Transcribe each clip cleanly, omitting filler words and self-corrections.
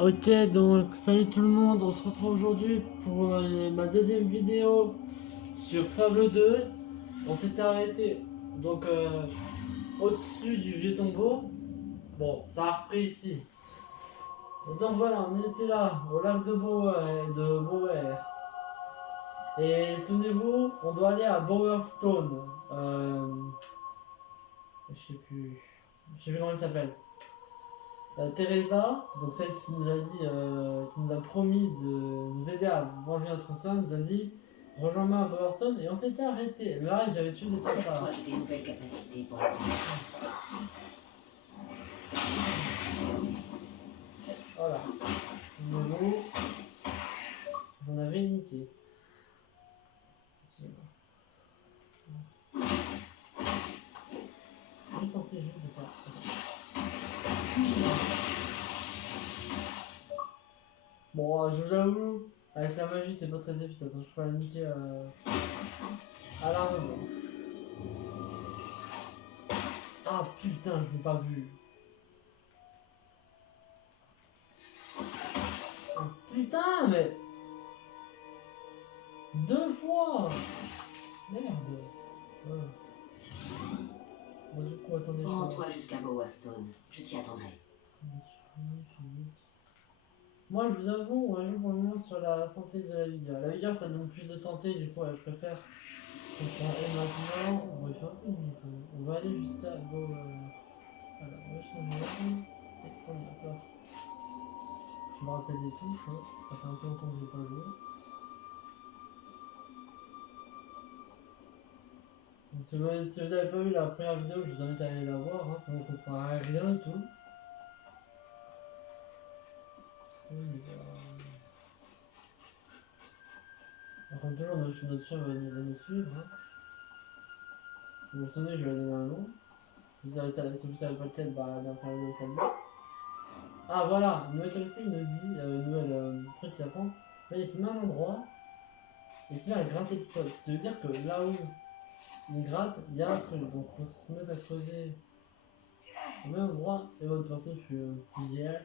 Ok, donc salut tout le monde, on se retrouve aujourd'hui pour ma deuxième vidéo sur Fable 2. On s'était arrêté donc au-dessus du vieux tombeau. Bon, ça a repris ici. Et donc voilà, on était là, au lac de Bower. Et souvenez-vous, on doit aller à Bowerstone. Je sais plus comment elle s'appelle. Teresa, donc celle qui nous a dit, qui nous a promis de nous aider à venger notre son, nous a dit rejoins-moi à Bowerstone et on s'était arrêté. Là, j'avais tué des trucs. Sers-toi de tes nouvelles capacités pour la Voilà. Nouveau. J'en avais niqué. Je vais tenter juste de faire. Bon, je vous avoue, avec la magie, c'est pas très efficace. Je peux la niquer à l'arme blanche. Ah putain, je l'ai pas vu. Ah, putain, mais. 2 fois. Merde. Voilà. Bon, du coup, attendez. Rends-toi jusqu'à Bowerstone, je t'y attendrai. Moi, je vous avoue, on va jouer pour le moment sur la santé de la vigueur. La vigueur, ça donne plus de santé, du coup, je préfère que ça. Et maintenant, on va faire un peu mieux quand même. On va aller jusqu'à Bower. Alors, on va changer. Et on a sorti. Je me rappelle des touches, hein. Ça fait un peu longtemps que je n'ai pas joué. Si vous avez pas vu la première vidéo, je vous invite à aller la voir, hein, sinon on comprend rien du tout. Par contre, toujours notre chien va nous suivre. Hein. Si vous le sonnez, je vais lui donner un nom. Si vous savez pas lequel, bah dans la vidéo, ça le dit. Ah voilà, une nouvelle capacité, il nous dit, nouvelle truc qui apprend. Il se met à un endroit, il se met à gratter le sol. Ce qui veut dire que là où il gratte, il y a un truc, donc faut se mettre à creuser au même endroit. Et votre perso, je suis un petit hier.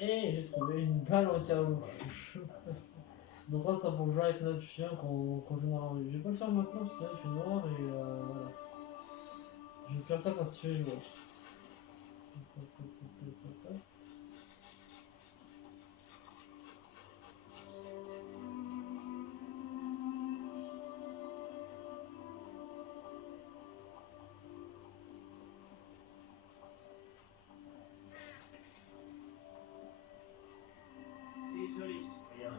Et j'ai trouvé une balle en caoutchouc. Donc ça pour jouer avec notre chien qu'on joue dans la rue. Je vais pas le faire maintenant parce que là il fait noir et voilà. Je vais faire ça quand il fait jouer. Désolé, citoyen.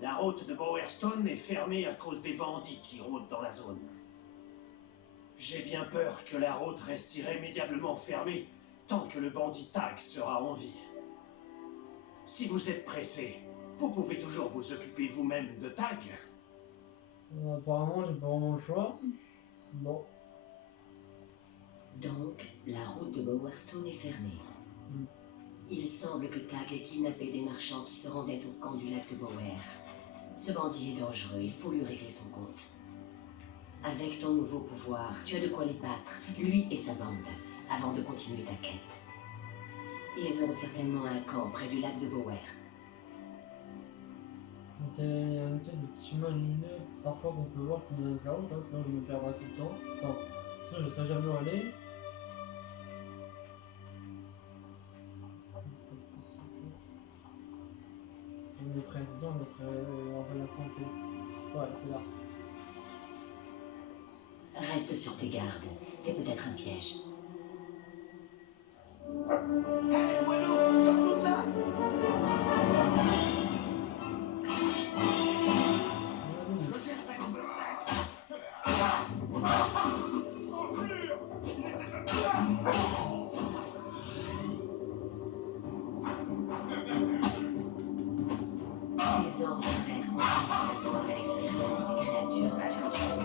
La route de Bowerstone est fermée à cause des bandits qui rôdent dans la zone. J'ai bien peur que la route reste irrémédiablement fermée tant que le bandit Tag sera en vie. Si vous êtes pressé, vous pouvez toujours vous occuper vous-même de Tag. Apparemment, j'ai pas vraiment le choix. Bon. Donc, la route de Bowerstone est fermée. Il semble que Tag ait kidnappé des marchands qui se rendaient au camp du lac de Bower. Ce bandit est dangereux, il faut lui régler son compte. Avec ton nouveau pouvoir, tu as de quoi les battre, lui et sa bande, avant de continuer ta quête. Ils ont certainement un camp près du lac de Bower. Donc il y a une espèce de petit chemin lumineux parfois qu'on peut voir qui nous donne la route, hein, sinon je me perdrai tout le temps. Enfin, sinon je ne sais jamais où aller. On est précision, on va la planter. Ouais, c'est là. Reste sur tes gardes, c'est peut-être un piège. Hé, Walou, sors-nous de là! Les ordres verts envahissent la tour et expérimentent des créatures que tu tues.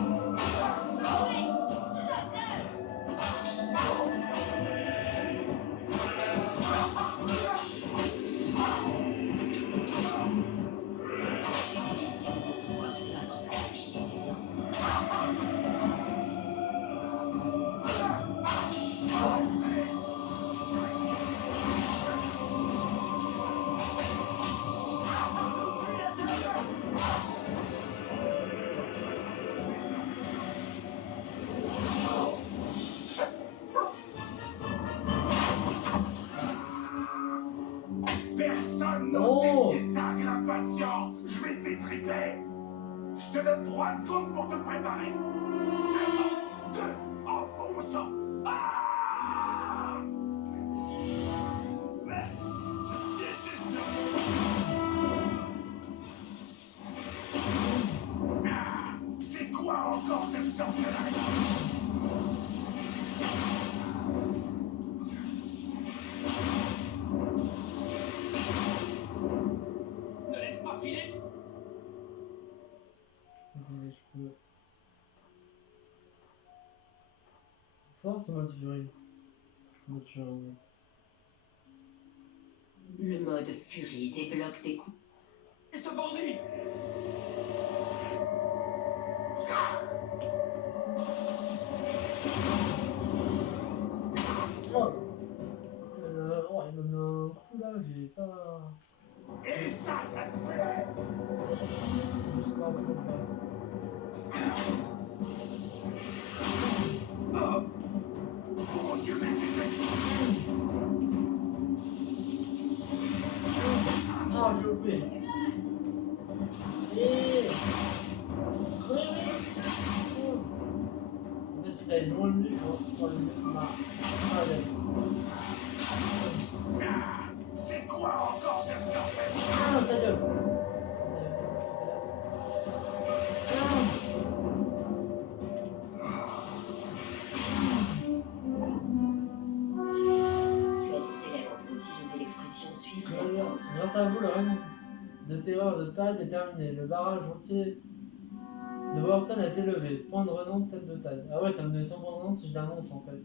Personne n'ose défier Tag l'impatient. Je vais t'étriper. Je te donne 3 secondes pour te préparer. 1, 2, oh bon sang. Ah! C'est quoi encore cette sorcellerie? Ne laisse pas filer. Attendez, je peux. Force ou mode furie? Mode furie en fait. Le mode furie débloque des coups. Et ce bandit! Oh! Oh, il me donne un coup là, j'ai pas. Et ça te plaît? Juste un peu Oh! Mon Dieu, mais c'était... Ah, j'ai loupé! En fait, si t'as une loin de lui, je pense que pour le but, C'est quoi encore cette sorcellerie? ah, ta gueule! Tu es assez célèbre pour utiliser l'expression suivre et attendre. Grâce à vous, le règne de terreur de Tag est terminé. Le barrage entier de Bowerston a été levé. Point de renom de tête de Tag. Ah ouais, ça me donne 100 points de renom si je la montre en fait.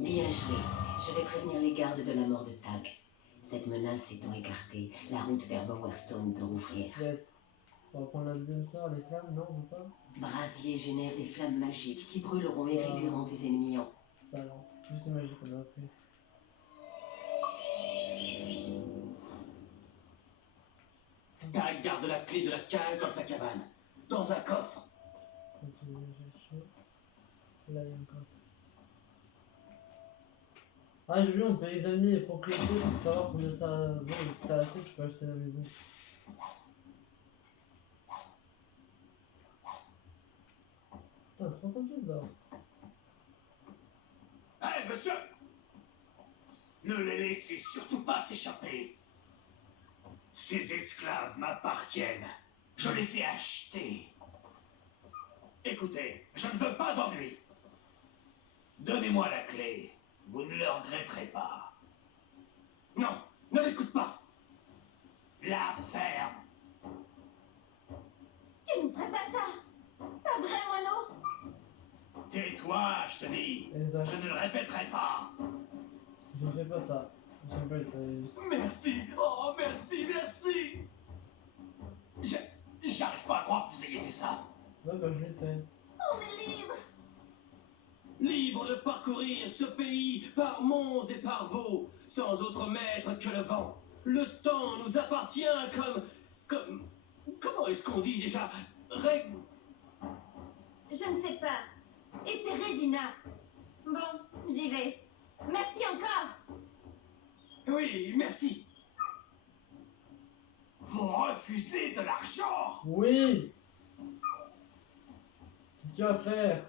Bien joué. Je vais prévenir les gardes de la mort de Tag. Cette menace étant écartée, la route vers Bowerstone peut rouvrir. Yes. On va prendre la deuxième sœur, les flammes, non, on veut pas. Brasier génère des flammes magiques qui brûleront et réduiront tes ennemis en... Ça alors. Juste c'est magique, on a appris. Tag garde la clé de la cage dans sa cabane. Dans un coffre. Continue à chercher. Là, il y a un coffre. Ah, j'ai vu, on peut examiner les propriétés pour savoir combien ça vaut. Et si t'as assez, tu peux acheter la maison. Putain, 300 pièces d'or. Hé, monsieur! Ne les laissez surtout pas s'échapper. Ces esclaves m'appartiennent. Je les ai achetés. Écoutez, je ne veux pas d'ennui. Donnez-moi la clé. Vous ne le regretterez pas. Non, ne l'écoute pas. La ferme. Tu ne ferais pas ça. Pas vrai, moineau. Tais-toi, je te dis. Exact. Je ne le répéterai pas. Je fais pas ça. J'aime pas ça. Juste... Merci. Oh, merci, merci. J'arrive pas à croire que vous ayez fait ça. Ouais, bah je l'ai fait. On est libre. Libre de parcourir ce pays par monts et par vaux, sans autre maître que le vent. Le temps nous appartient comme... Comment est-ce qu'on dit déjà? Je ne sais pas. Et c'est Regina. Bon, j'y vais. Merci encore. Oui, merci. Vous refusez de l'argent? Oui! Qu'est-ce que tu vas faire?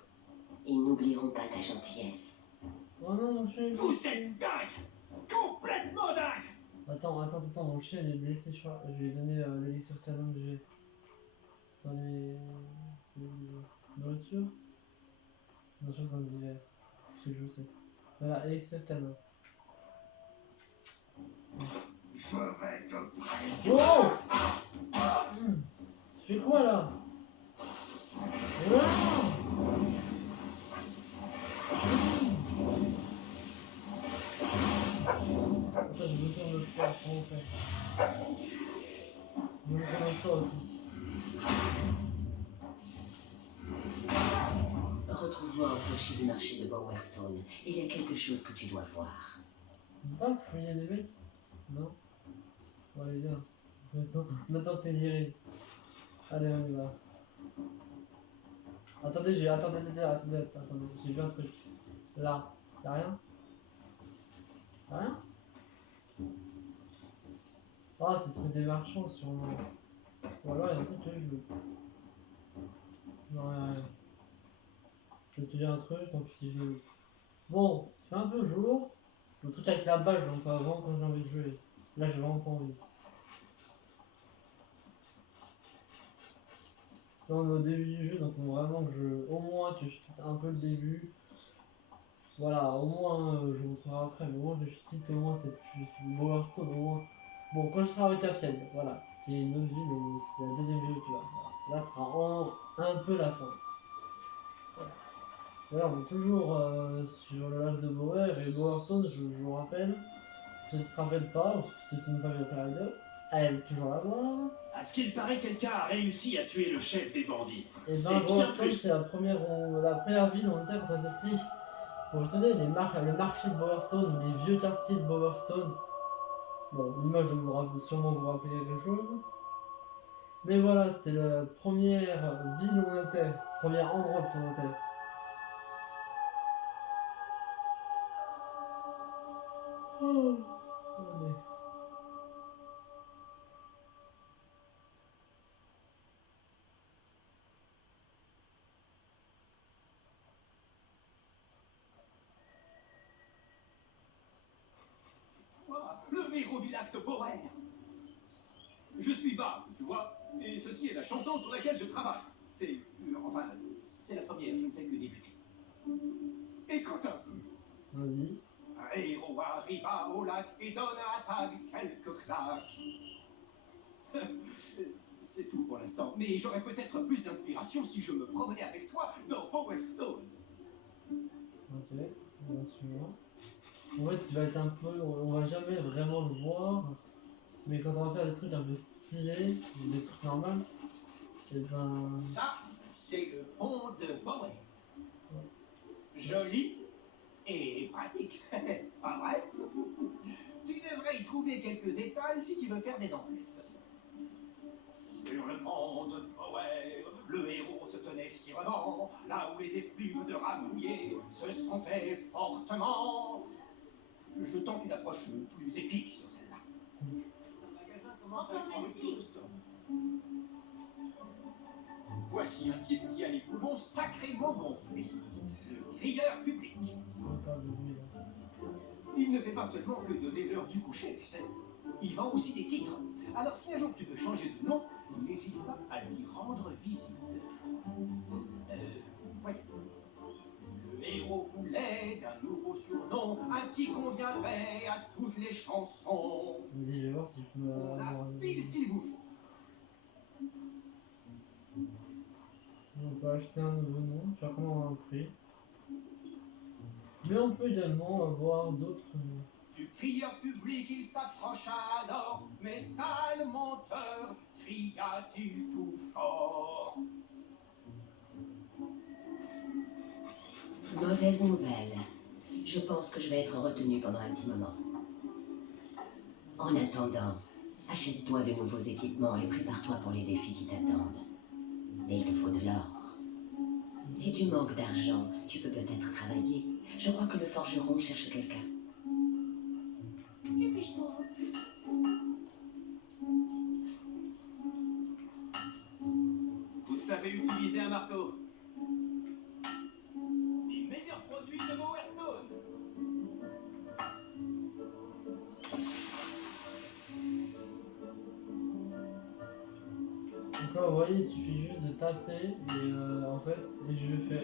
Ils n'oublieront pas ta gentillesse. Oh non, mon chien. Vous êtes dingue. Complètement dingue. Attends, mon chien il est blessé, je crois. Je lui ai donné l'élixir canon que j'ai dans les. C'est nourriture? Non, je pense dans les hivers. Je sais que je sais. Voilà, élixir canon. Je vais te presser. Oh! Tu fais quoi là? Oh! Attends, je me tourne l'autre sort, comment on fait? Je me tourne l'autre sort aussi. Retrouve-moi au clocher du marché de Bowerstone. Il y a quelque chose que tu dois voir. On peut pas fouiller les mecs? Non? Bon, allez, viens. Maintenant que t'es viré. Allez, on y va. Attendez, j'ai vu un truc. Là, y'a rien? Rien. Ah, c'est le truc des marchands sûrement. Ou alors il y a un truc que je veux. Non, rien. Je vais te dire un truc, tant pis si je le. Bon, il fait un peu jour. Le truc avec la balle, j'en fais avant quand j'ai envie de jouer. Là, j'ai vraiment pas envie. Là, on est au début du jeu, donc il faut vraiment que je. Au moins que je quitte un peu le début. Voilà, au moins, je vous montrerai après, mais au moins que je quitte au moins cette Bowerstone, au moins. Bon, quand je serai avec Aftel, voilà, qui est une autre ville, c'est la deuxième ville où tu vas. Voilà. Là, ce sera un peu la fin. Voilà. Parce que là, on est toujours sur le lac de Bower et Bowerstone, je vous rappelle, je ne se rappelle pas, ceux qui n'ont pas vu la période, elle est toujours là-bas. À ce qu'il paraît, quelqu'un a réussi à tuer le chef des bandits. Et C'est ben, bien Bowerstone, plus. c'est la première ville où on était quand on était petit. Pour vous savez, le marché de Bowerstone, les vieux quartiers de Bowerstone. Bon, l'image doit sûrement vous rappeler quelque chose. Mais voilà, c'était la première ville où on était, premier endroit où on était. Oh, allez. Moi, le héros du lac de Bower. Je suis Barbe, tu vois, et ceci est la chanson sur laquelle je travaille. C'est, enfin, c'est la première, je ne fais que débuter. Écoute un peu. Vas-y. Un héros arriva au lac et donna à Tag quelques claques. C'est tout pour l'instant, mais j'aurais peut-être plus d'inspiration si je me promenais avec toi dans Bowerstone. Ok, on va suivre. En fait, il va être un peu. On va jamais vraiment le voir. Mais quand on va faire des trucs un peu stylés, des trucs normaux, et ben. Ça, c'est le pont de Bower. Joli et pratique, pas vrai? Tu devrais y trouver quelques étoiles si tu veux faire des emplettes. Sur le pont de Bower, le héros se tenait fièrement, là où les effluves de rats mouillés se sentaient fortement. Je tente une approche plus épique sur celle-là. Le magasin commence à être en Cobblestone. Voici un type qui a les poumons sacrément gonflés. Le crieur public. On parle de lui là. Il ne fait pas seulement que donner l'heure du coucher, tu sais. Il vend aussi des titres. Alors si un jour tu veux changer de nom, n'hésite pas à lui rendre visite. Voyons. Le héros voulait d'un nouveau surnom, un qui conviendrait à toutes les chansons. Vas-y, je vais voir si je peux On avoir. a pile ce qu'il vous faut. On peut acheter un nouveau nom, je sais pas comment on va le prix. Mais on peut également avoir d'autres noms. Du crieur public il s'approcha alors, mais sale menteur, cria-t-il tout fort. Mauvaise nouvelle. Je pense que je vais être retenue pendant un petit moment. En attendant, achète-toi de nouveaux équipements et prépare-toi pour les défis qui t'attendent. Mais il te faut de l'or. Si tu manques d'argent, tu peux peut-être travailler. Je crois que le forgeron cherche quelqu'un. Que puis-je pour vous? Vous savez utiliser un marteau? Les meilleurs produits de Bowerstone. Donc là, vous voyez, il suffit juste de taper et en fait, je fais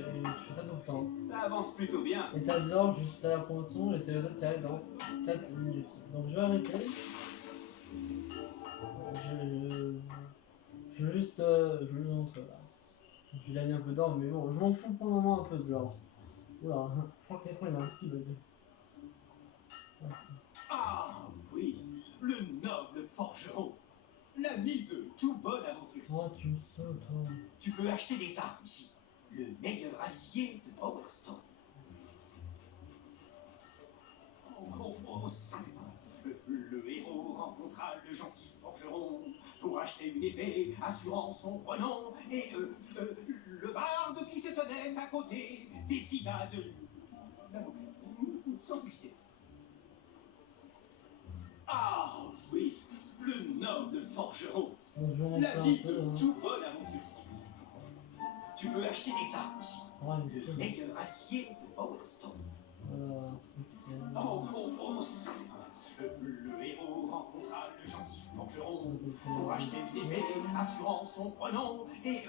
ça tout le temps. Ça avance plutôt bien. Et t'as de l'or juste à la promotion et t'as les autres qui arrivent dans 4 minutes. Donc je vais arrêter. Je veux juste vous montrer là. Je gagne un peu d'or, mais bon, je m'en fous pour le moment un peu de l'or. Oula, je crois que l'écran il a un petit bug. Ah, Ah oui, le noble forgeron, l'ami de tout bon aventurier. oh, tu me sautes, oh. Tu peux acheter des armes ici, le meilleur acier de Bowerstone. Ça c'est pas mal. Le héros rencontra le gentil forgeron pour acheter une épée assurant son renom et le barde qui se tenait à côté décida de la mourir sans hésiter. noble forgeron, On joue monter la un vie peu. de Hein. tout bon aventurier. Tu peux acheter des armes ici. Ah, il me Le semble. meilleur acier de Bowerstone. Voilà, c'est Oh, ça c'est pas mal. Le héros rencontra le gentil forgeron pour acheter une épée, assurant son pronom. Et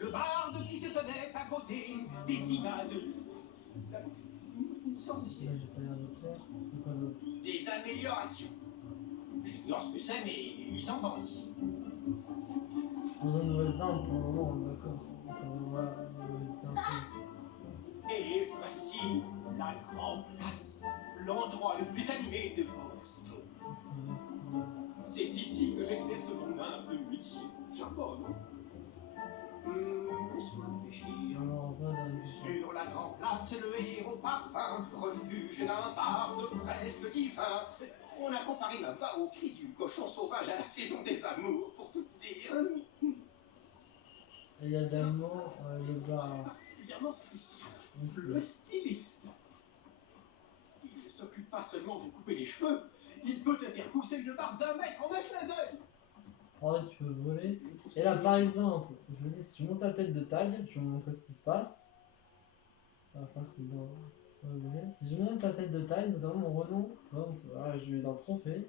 le barde qui se tenait à côté décida de... Sans Là, hésiter. j'ai pas l'air de faire. C'est quoi d'autre? Des améliorations. J'ignore ce que c'est, mais ils en vendent ici. On a de nouvelles armes pour le moment, d'accord. Donc, on va visiter un peu. Et voici la grande place, l'endroit le plus animé de Bowerstone. C'est ici que j'exerce mon humble métier. Charmant, non? Laisse-moi réfléchir. Alors, on va dans le Sur la grande place, le héros parfum, refuge d'un barde presque divin. On a comparé ma voix au cri du cochon sauvage à la saison des amours, pour tout dire. Et il y a d'amour, le bar. Particulièrement spécial. Ici. Le styliste. Il ne s'occupe pas seulement de couper les cheveux, il peut te faire pousser une barbe d'1 mètre en un clin d'œil. Oh, tu peux voler. Je trouve Et ça là, par exemple, je vous dis, si tu montes ta tête de taille, je vais vous montrer ce qui se passe. Enfin, c'est bon. Ouais. Si je monte la tête de taille, notamment mon renom, voilà, je vais dans trophée.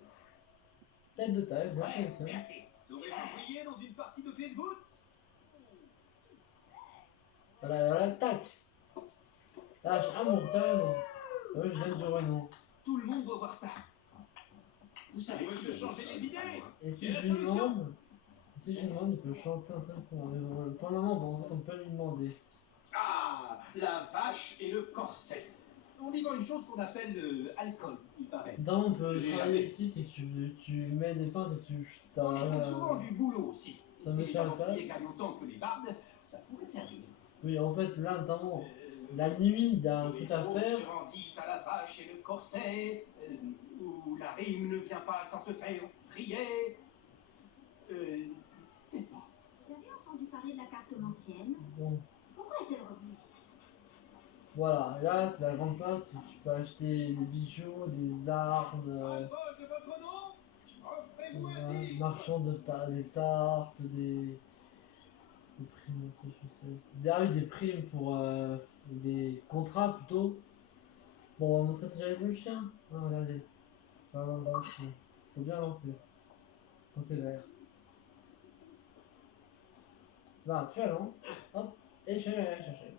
Tête de taille, bien Ouais, sûr. merci. Saurez-vous briller dans une partie de clé de voûte? Voilà, tac. Lâche, amour, carrément. Ouais, je donne du renom. Tout le monde doit voir ça. Vous savez, monsieur, changer les idées. Et si Et la je lui solution demande, il peut chanter un truc pour moi. Pour le moment, bon, en fait, on peut lui demander. Ah, la vache et le corset. On y vend une chose qu'on appelle l'alcool, il paraît. Dans on peut J'ai travailler jamais. ici si tu veux, tu mets des pinces et tu chutes ça. On y trouve souvent du boulot aussi. ça Si me les fait un tas. aventuriers gagnent autant que les bardes, ça pourrait te servir. Oui, en fait, là, notamment, la nuit, il y a un truc à faire. Se rendit à la vache et le corset, où la rime ne vient pas sans se faire prier. Peut-être pas. Vous avez entendu parler de la cartomancienne? Bon, Pourquoi est-elle revenue ici? voilà, là, c'est la grande place où tu peux acheter des bijoux, des armes, de votre nom, offrez-vous voilà, un titre. marchand des tartes, des primes, je sais. Ah oui, des primes pour des contrats plutôt. Bon, on va montrer déjà le chien. Ah, regardez. Voilà, faut bien lancer. Quand c'est vert. Là, tu la lances. Hop. Et je vais aller la chercher.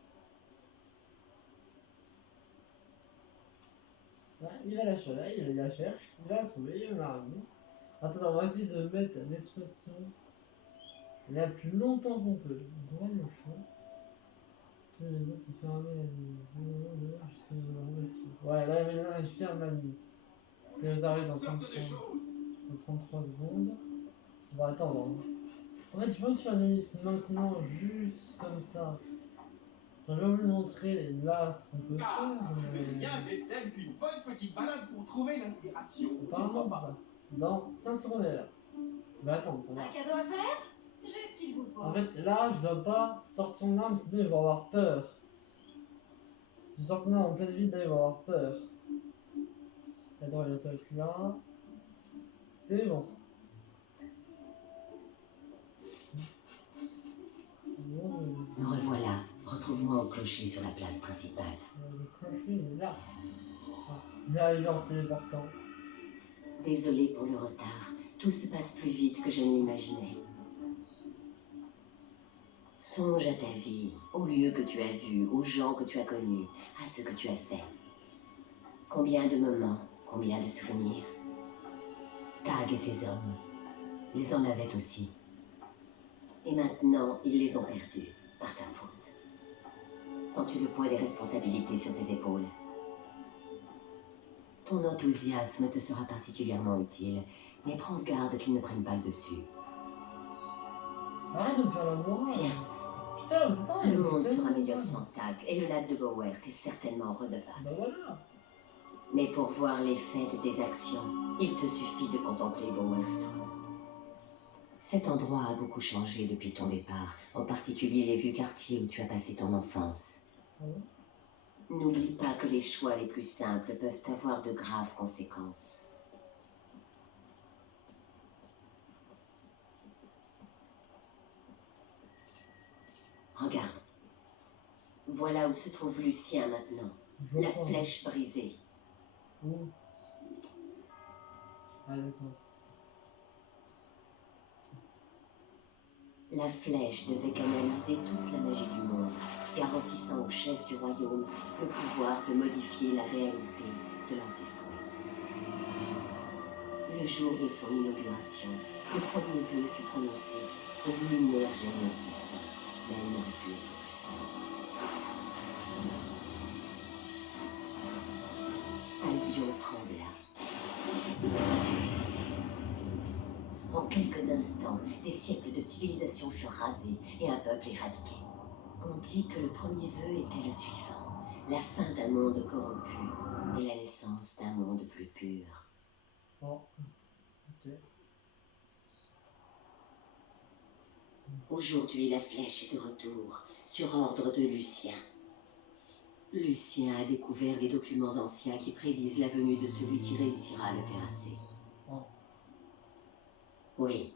Là, il va la chercher. Là, il la cherche. Il va la trouver. Il va la ramener. Attends, on va essayer de mettre l'expression la plus longtemps qu'on peut. Donc, on va le chien. C'est fermé la nuit. Ouais, là, maintenant, il ferme la nuit. Tu les arrêtes dans Sorte des 33, choses. dans 33 secondes. On va attendre. Hein. En fait, tu peux te faire des ellipses maintenant, juste comme ça. J'avais envie de vous montrer là ce qu'on peut Ah, faire. mais rien n'est tel qu'une bonne petite balade pour trouver l'inspiration. Tu ne Apparemment, crois pas? dans 15 secondes, elle est là. Je vais attendre, ça va. Un cadeau à faire? J'ai ce qu'il vous faut. En fait, là, je dois pas sortir mon arme, sinon il va avoir peur. Si je sors mon arme en pleine vide, là, il va avoir peur. Attends, il doit être là. C'est bon. Me revoilà. Retrouve-moi au clocher sur la place principale. Le clocher, il est là. Ah, il est arrivé en se téléportant. Désolée pour le retard. Tout se passe plus vite que je ne l'imaginais. Songe à ta vie, aux lieux que tu as vus, aux gens que tu as connus, à ce que tu as fait. Combien de moments, combien de souvenirs. Tag et ses hommes, ils en avaient aussi. Et maintenant, ils les ont perdus, par ta faute. Sens-tu le poids des responsabilités sur tes épaules? Ton enthousiasme te sera particulièrement utile, mais prends garde qu'il ne prenne pas le dessus. Arrête de me faire la morale. Viens. Putain, c'est ça, Le monde sera meilleur sans Tag, et le lac de Bowert est certainement redevable. Bah voilà. Mais pour voir l'effet de tes actions, il te suffit de contempler Bowerstone. Cet endroit a beaucoup changé depuis ton départ, en particulier les vieux quartiers où tu as passé ton enfance. Ah bon? N'oublie pas que les choix les plus simples peuvent avoir de graves conséquences. Voilà où se trouve Lucien maintenant. Je vois La pas. flèche brisée. Où? Ah, d'accord. La flèche devait canaliser toute la magie du monde, garantissant au chef du royaume le pouvoir de modifier la réalité selon ses souhaits. Le jour de son inauguration, le premier vœu fut prononcé pour une lumière germer sous sein, mais elle n'aurait pu être plus sombre. Albion trembla. En quelques instants, des siècles de civilisation furent rasés et un peuple éradiqué. On dit que le premier vœu était le suivant: la fin d'un monde corrompu et la naissance d'un monde plus pur. Oh. Ok. Aujourd'hui, la flèche est de retour, sur ordre de Lucien. Lucien a découvert des documents anciens qui prédisent la venue de celui qui réussira à le terrasser. Oh. Oui,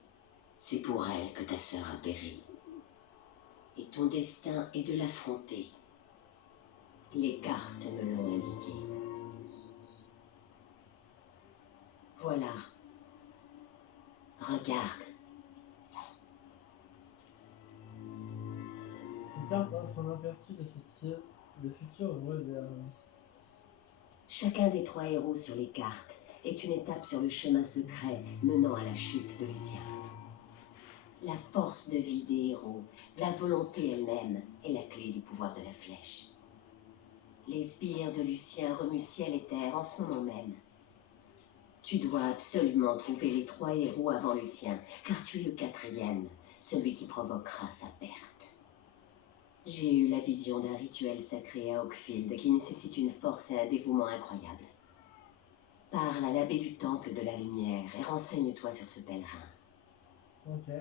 c'est pour elle que ta sœur a péri. Et ton destin est de l'affronter. Les cartes me l'ont indiqué. Voilà. Regarde. Cette carte offre un aperçu de ce que le futur vous réserve. Chacun des 3 héros sur les cartes est une étape sur le chemin secret menant à la chute de Lucien. La force de vie des héros, la volonté elle-même, est la clé du pouvoir de la flèche. Les sbires de Lucien remuent ciel et terre en ce moment même. Tu dois absolument trouver les 3 héros avant Lucien, car tu es le 4e, celui qui provoquera sa perte. J'ai eu la vision d'un rituel sacré à Oakfield qui nécessite une force et un dévouement incroyables. Parle à l'abbé du Temple de la Lumière et renseigne-toi sur ce pèlerin. Ok.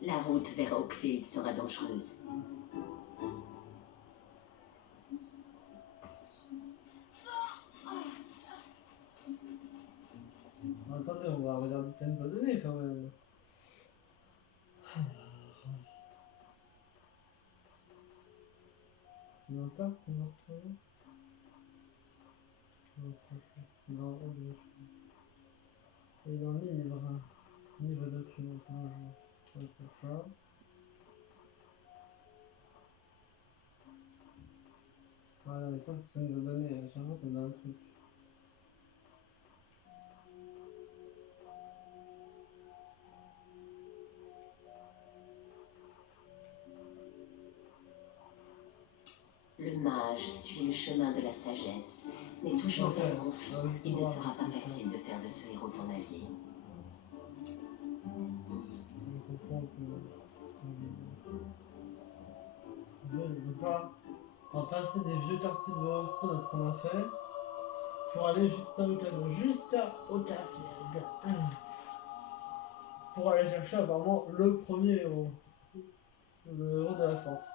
La route vers Oakfield sera dangereuse. Attendez, on va regarder ce qu'elle nous a donné quand même. C'est dans Tarte qu'on va retrouver? Non, c'est pas ça. C'est dans Oblige. Et dans Livre. Livre document. Ouais, c'est ça. Voilà, mais ça, c'est ce qu'on nous a donné. À chaque fois, c'est dans un truc. Le mage suit le chemin de la sagesse, mais toujours dans le conflit. Il ne sera pas facile de faire de ce héros ton allié. On s'en fout un peu. On va passer des vieux quartiers de Boston à ce qu'on a fait pour aller jusqu'à Otafield. Pour aller chercher apparemment le premier héros. Le héros de la force.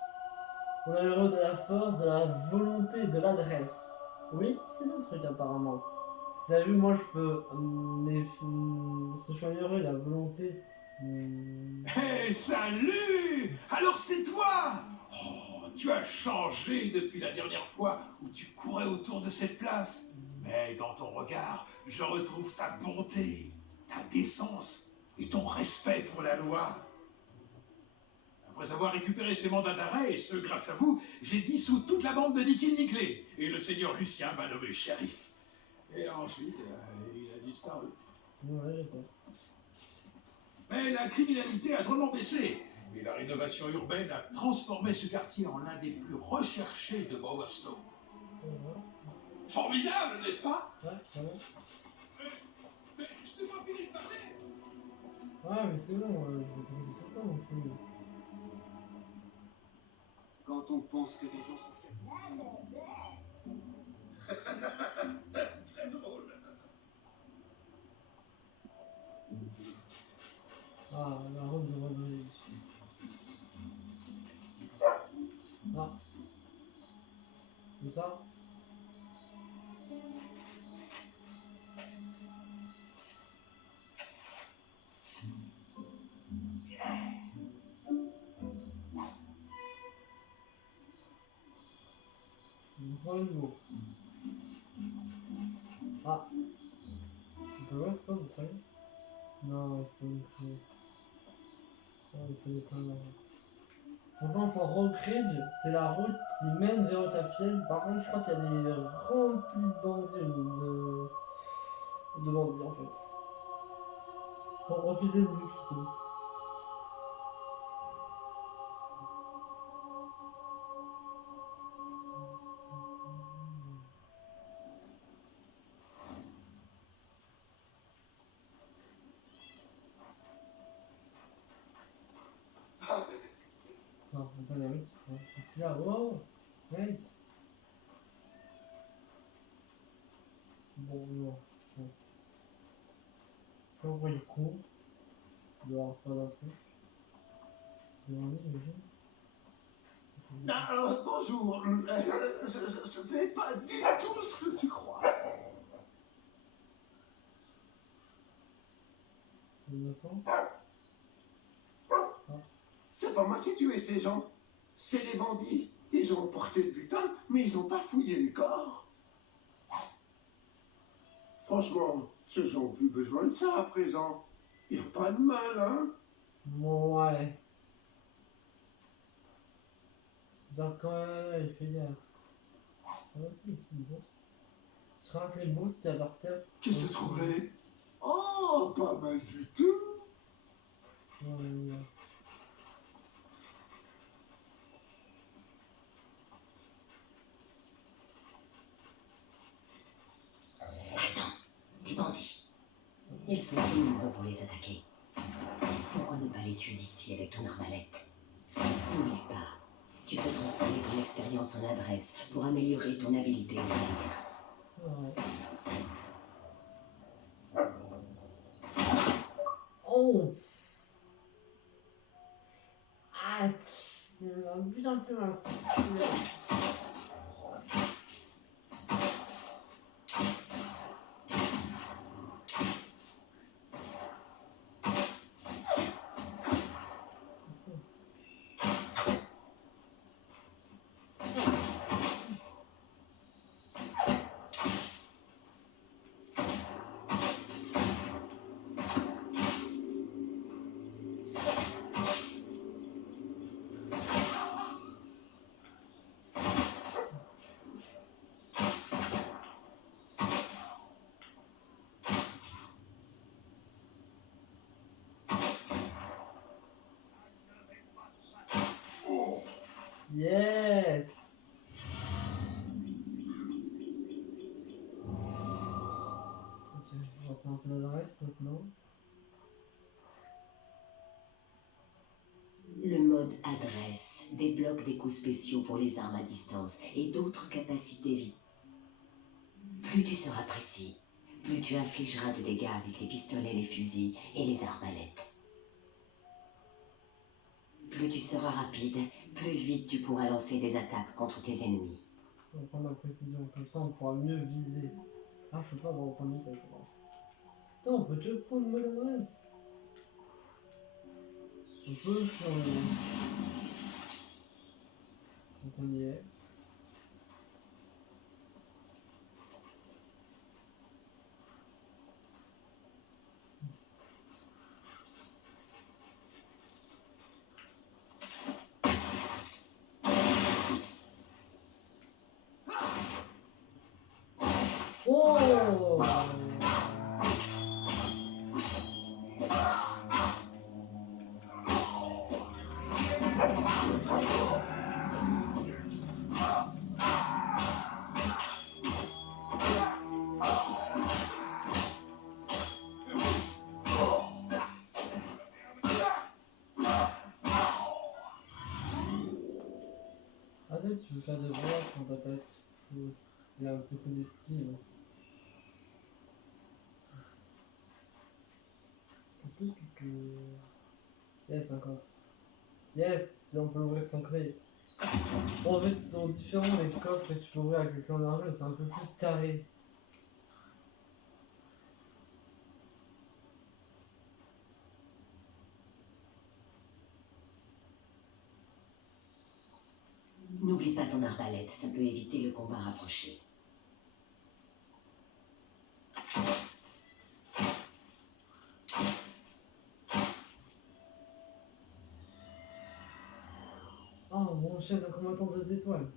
On a le héros de la force, de la volonté, de l'adresse. Oui, c'est notre truc apparemment. Vous avez vu, moi je peux ce choix heureux, la volonté qui... Hé, salut! Alors c'est toi! Oh, tu as changé depuis la dernière fois où tu courais autour de cette place. Mais dans ton regard, je retrouve ta bonté, ta décence et ton respect pour la loi. Après avoir récupéré ces mandats d'arrêt, et ce grâce à vous, j'ai dissous toute la bande de Nicky Nickley. Et le seigneur Lucien m'a nommé shérif. Et ensuite, il a disparu. Ouais, je sais. Mais la criminalité a drôlement baissé. Et la rénovation urbaine a transformé ce quartier en l'un des plus recherchés de Bowerstone. Formidable, n'est-ce pas? Ouais, c'est bon. Mais je t'ai pas fini de parler. Ouais, mais c'est bon, je vais t'écouter tout le temps non plus. Quand on pense que les gens sont... Très drôle. Ah, la route de Rodrigue. Ah. C'est ça? prend une bourse. Ah. On peut voir c'est quoi vous croyez? Non, il faut une clé. Ah, il faut des points d'argent. Donc là on prend Rock Ridge, c'est la route qui mène vers Otafiel. Par contre je crois qu'il y a des remplis de bandits de bandits en fait. Remplis d'ennemis plutôt. Non, attends, il y a un mec qui prend. Ici là, wow! Mec! Bon, non. Bon. Quand on voit le coup, il doit y avoir pas d'un truc. Demandez, j'imagine. Bonjour. Ce n'est pas du tout ce que tu crois. Innocent? C'est pas moi qui ai tué ces gens. C'est les bandits. Ils ont porté le butin, mais ils n'ont pas fouillé les corps. Franchement, ces gens ont plus besoin de ça à présent. Il n'y a pas de mal, hein? Ouais. Genre quand même, il fait gaffe. Ah aussi, une petite bourse. Je ramasse les bourses qu'il y a par terre. Qu'est-ce que tu as trouvé? Oh, pas mal du tout. Ouais. Attends, des bandits. Ils sont trop nombreux pour les attaquer. Pourquoi ne pas les tuer d'ici avec ton arbalète? N'oublie pas, tu peux transformer ton expérience en adresse pour améliorer ton habileté au tir. Ouais. Oh! Ah, putain de feu, Yes! Ok, on va prendre un peu d'adresse maintenant. Le mode adresse débloque des coups spéciaux pour les armes à distance et d'autres capacités vives. Plus tu seras précis, plus tu infligeras de dégâts avec les pistolets, les fusils et les arbalètes. Plus tu seras rapide, plus vite tu pourras lancer des attaques contre tes ennemis. On va prendre la précision, comme ça on pourra mieux viser. Ah, je peux pas avoir prendre vitesse, c'est bon. Putain, on peut te prendre une bonne adresse. On peut changer. Donc on y est. Oh! Ah si tu veux faire des blocs quand t'attaques, c'est un petit coup d'esquive. Yes encore. Yes, là on peut l'ouvrir sans clé. Bon, en fait ils sont différents les coffres que tu peux ouvrir avec les clés en argent, c'est un peu plus carré. N'oublie pas ton arbalète, ça peut éviter le combat rapproché. Oh, mon chef d'un combattant 2 étoiles.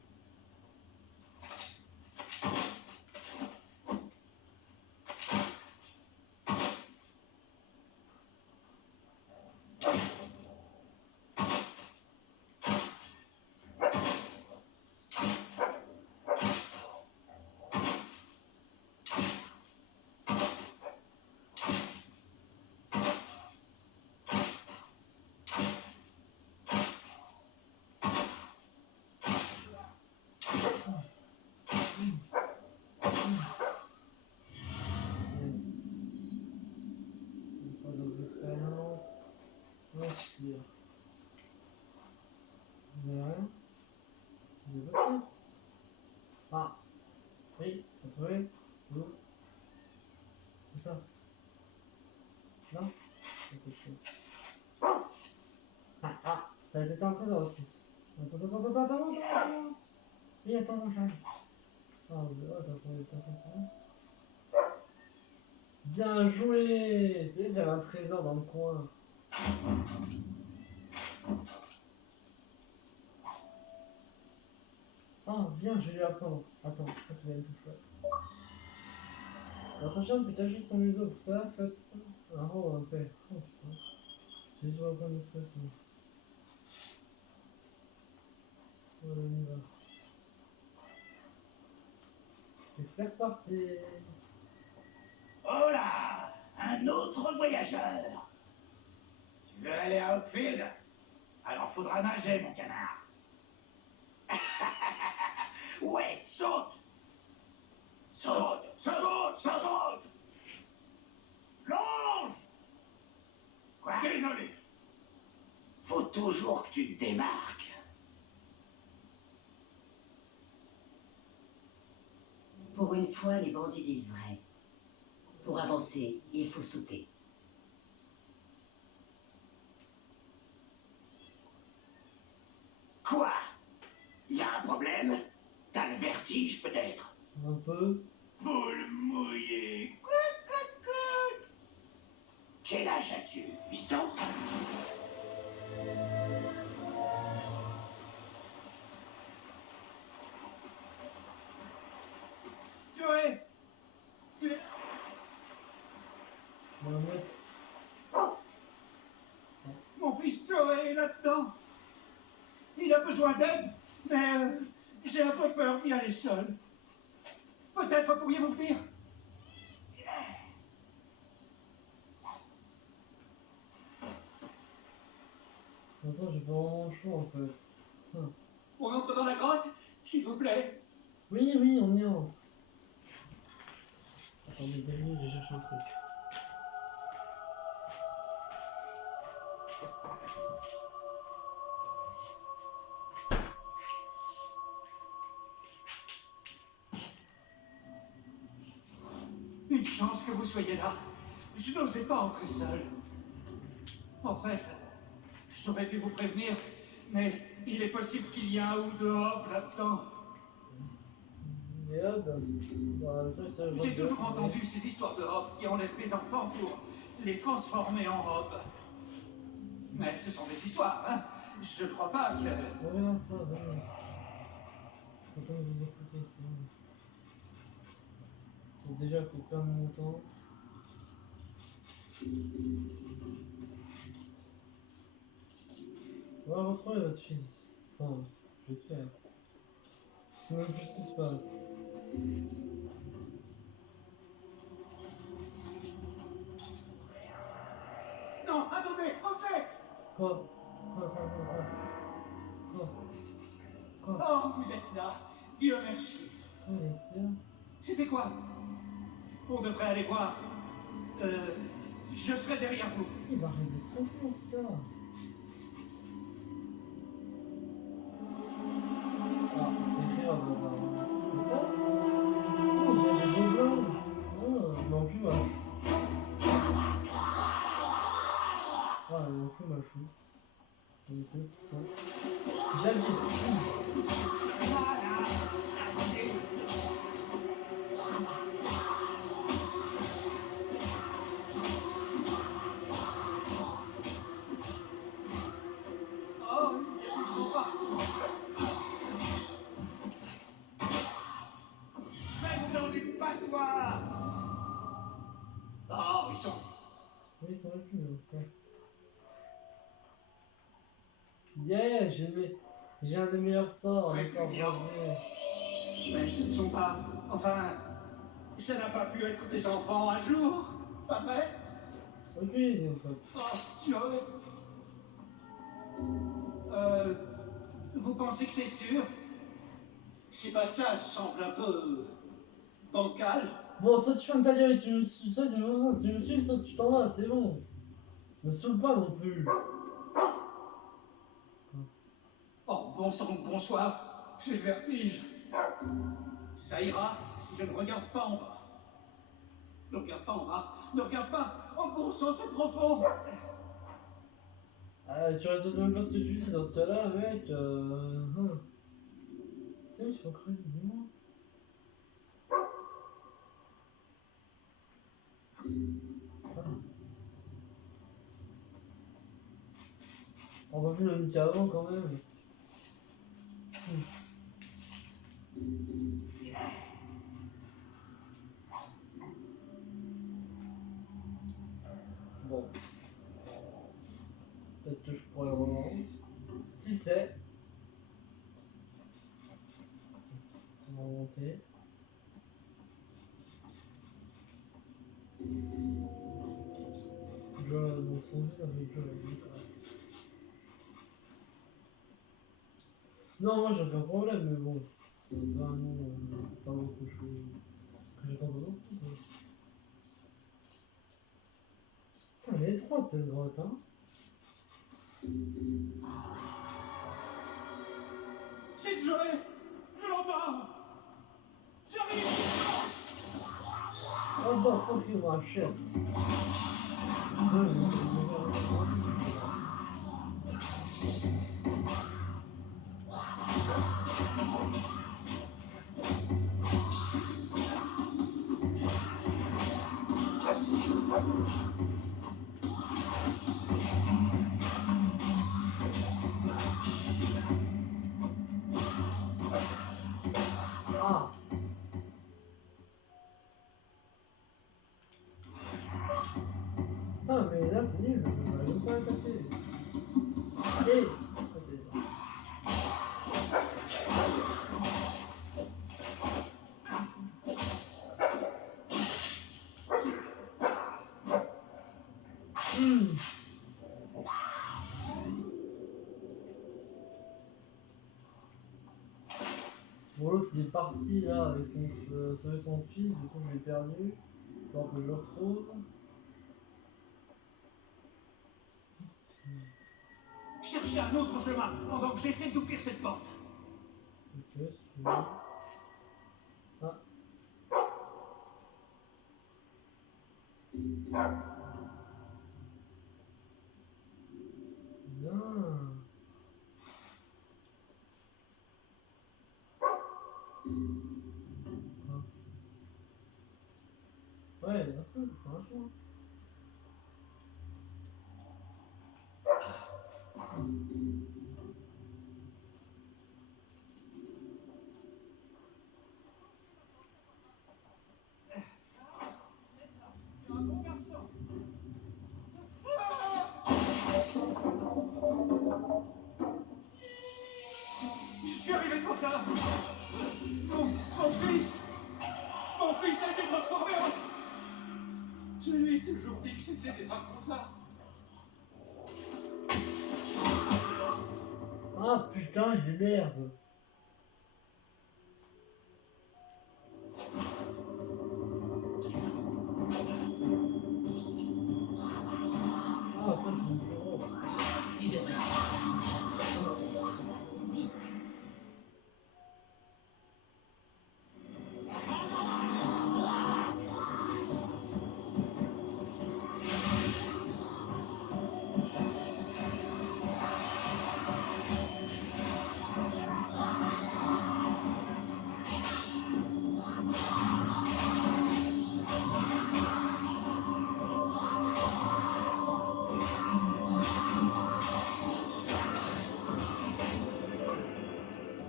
Ah, oui, t'as trouvé? Où? Où ça? Non? Ah, t'as été un trésor aussi. Attends. Oui, attends, mon chat. Ah, t'as trouvé ça. Bien joué! Tu sais, j'avais un trésor dans le coin. Oh, bien, je vais lui apprendre. Attends, je crois qu'il va me toucher. Votre chien peut agir sans museau, pour ça, faites un haut, un père. Oh putain. C'est juste un point d'expression. Voilà, on y va. Et c'est reparti. Oh là, un autre voyageur. Tu veux aller à Oakfield? Alors faudra nager, mon canard. Ouais, saute! Saute! Plonge! Quoi? Désolé. Faut toujours que tu te démarques. Pour une fois, les bandits disent vrai. Pour avancer, il faut sauter. Quoi? Y a un problème? T'as le vertige, peut-être? Un peu. Poule mouillée. Quel âge as-tu? 8 ans? Joey! Mohamed. Mon fils Joey est là-dedans. Il a besoin d'aide, mais j'ai un peu peur d'y aller seul. Peut-être pourriez-vous venir? Attends, j'ai pas vraiment chaud en fait. On entre dans la grotte, s'il vous plaît. Oui, on y entre. Attendez 2 minutes, je cherche un truc. Une chance que vous soyez là. Je n'osais pas entrer seul. En fait, j'aurais dû vous prévenir, mais il est possible qu'il y ait un ou deux hobs là-dedans. Et hop, bah, ça, J'ai toujours entendu ces histoires de hobs qui enlèvent des enfants pour les transformer en hobs. Mais ce sont des histoires, hein. Je ne crois pas que... On verra ça, venez. Attends, je vous écoute aussi. Déjà, c'est plein de mon temps. On va retrouver votre fils. Enfin, j'espère. Je sais même plus ce qui se passe. Non, attendez, entrez! Quoi? Oh, vous êtes là. Dieu merci. Oh, bien sûr. C'était quoi? On devrait aller voir. Je serai derrière vous. Il va arrêter de stresser, ça. Ah, c'est écrit là-bas. C'est ça? Oh, on dirait des gobelins. Oh, mais en plus moche. Ah, mais en plus moche. Oui. J'habite. Voilà. ils sont. Oui, ils sont plus, certes. Yeah, j'ai un des meilleurs sorts, Ouais, le sort c'est bien. rosé. Mais ce ne sont pas. Enfin. Ça n'a pas pu être des enfants un jour. Pas vrai? Ok, en fait. Oh, Joey. Vous pensez que c'est sûr? Ces passages semblent un peu. bancal. Bon, soit tu fermes ta gueule et tu me suis, soit tu me suis, soit tu t'en vas, c'est bon. Me saoule pas non plus. Oh, bon sang, bonsoir. J'ai le vertige. Ça ira si je ne regarde pas en bas. Ne regarde pas en bas. Ne regarde pas. Oh, bon sang, c'est profond. Tu raisonnes même pas ce que tu dis dans ce cas-là, mec. C'est vrai qu'il faut creuser, dis-moi. On va plus le niquer avant quand même. Bon. Peut-être que je pourrais le revendre. Qui sait? On va monter. Donc son but, ça fait Joe. Non, moi j'ai aucun problème, mais bon. Vraiment, pas beaucoup de choses. Que je t'en veux beaucoup. Quoi. Putain, elle est étroite cette grotte, hein. C'est Joey. Je l'entends. J'arrive. What the fuck is my shit? Ah! Putain, mais là c'est nul, on va même pas attaquer. Allez! Bon, l'autre il est parti là avec son fils, du coup je l'ai perdu. Il faut que je le retrouve. Cherchez un autre chemin pendant que j'essaie d'ouvrir cette porte. Ok, celui-là. Ah. Bien. Ouais, merci, ça sera vachement. Je suis arrivé trop tard. Mon fils. Mon fils a été transformé en. Je lui ai toujours dit que c'était des racontards. Ah putain, il m'énerve. Ah, attends, je me dis, oh. Tu devrais remonter la surface, vite.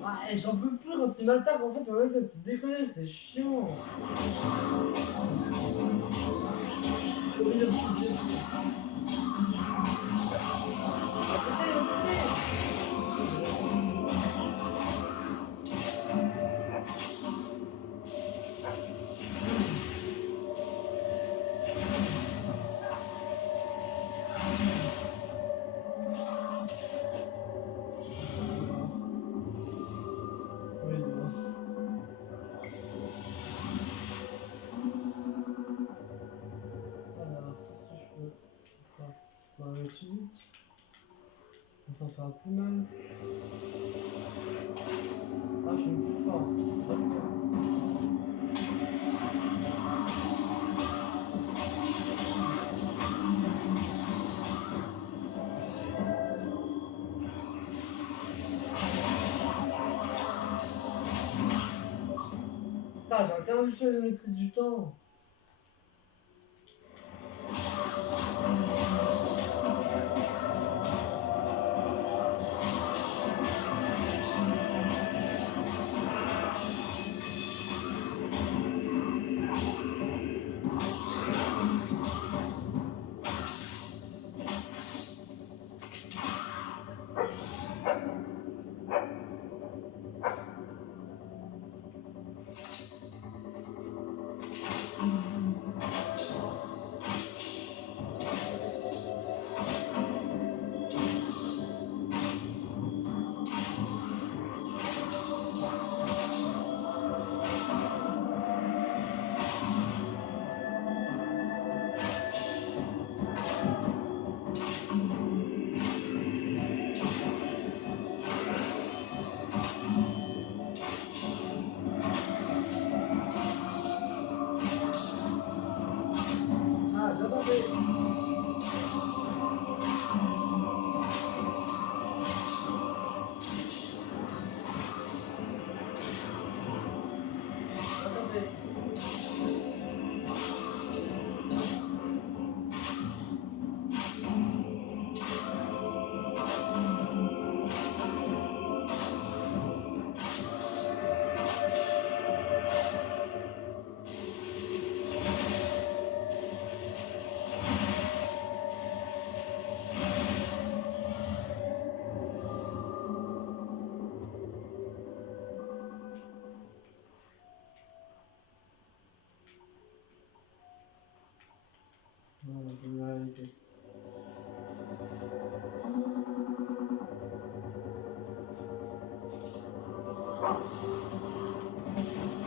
Ah, j'en peux plus quand il m'attaque, en fait, ma mec elle se déconnecte, c'est chiant. Il Physique. Ça fera plus mal. Ah, je suis plus fort. Putain, j'ai un du de maîtrise du temps.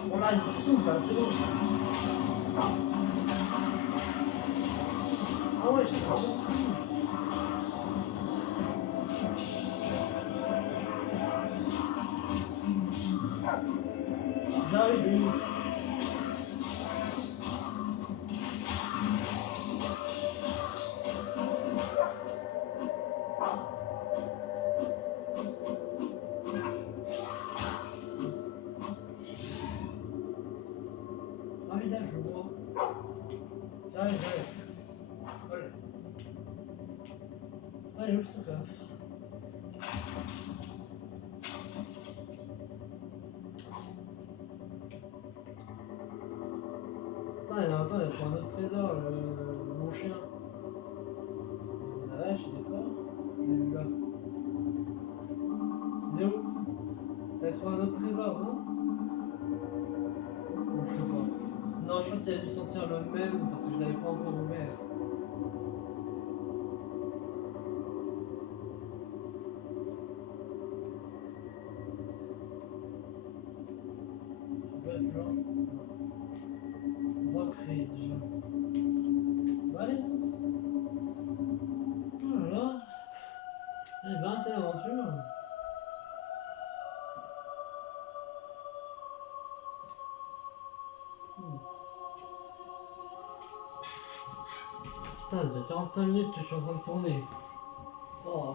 On a une sous, ça, c'est bon. Ah ouais, j'ai vraiment. J'arrive. Allez, hop, ça va. Attends, il a trouvé un autre trésor, mon chien. La vache, il est fort. Il est là. Il est où? T'as trouvé un autre trésor, non? Je sais pas. Non, je crois qu'il a dû sentir le même parce que je l'avais pas encore ouvert. Recréer déjà. Bah allez. Oh là là. Eh ben, quelle aventure. Putain, ça fait 45 minutes que je suis en train de tourner. Oh.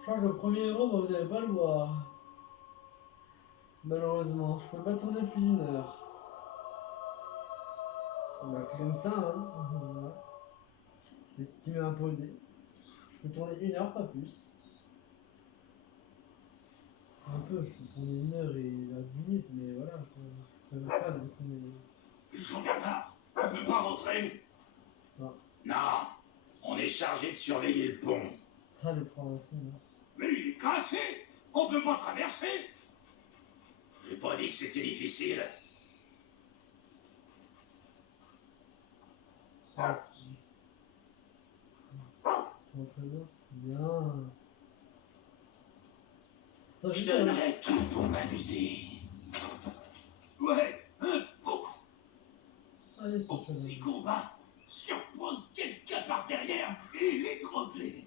Je crois que le premier héros, bah, vous allez pas le voir. Malheureusement, je peux pas tourner plus d'une heure. Bah c'est comme ça, hein. Voilà. C'est ce qui m'est imposé. Je peux tourner 1 heure, pas plus. Un peu, je peux tourner 1 heure et 10 minutes, mais voilà, je peux pas dessiner. Jean-Bernard, on peut pas rentrer. Non. Non, on est chargé de surveiller le pont. Ah, les trois enfants, là. Mais il est cassé. On peut pas traverser. J'ai pas dit que c'était difficile. Ah, si. Ton trésor, bien. Attends, Je juste donnerais tout pour m'amuser. Ouais, un bon allez, c'est petit chose. combat. Surprendre quelqu'un par derrière et l'étrangler.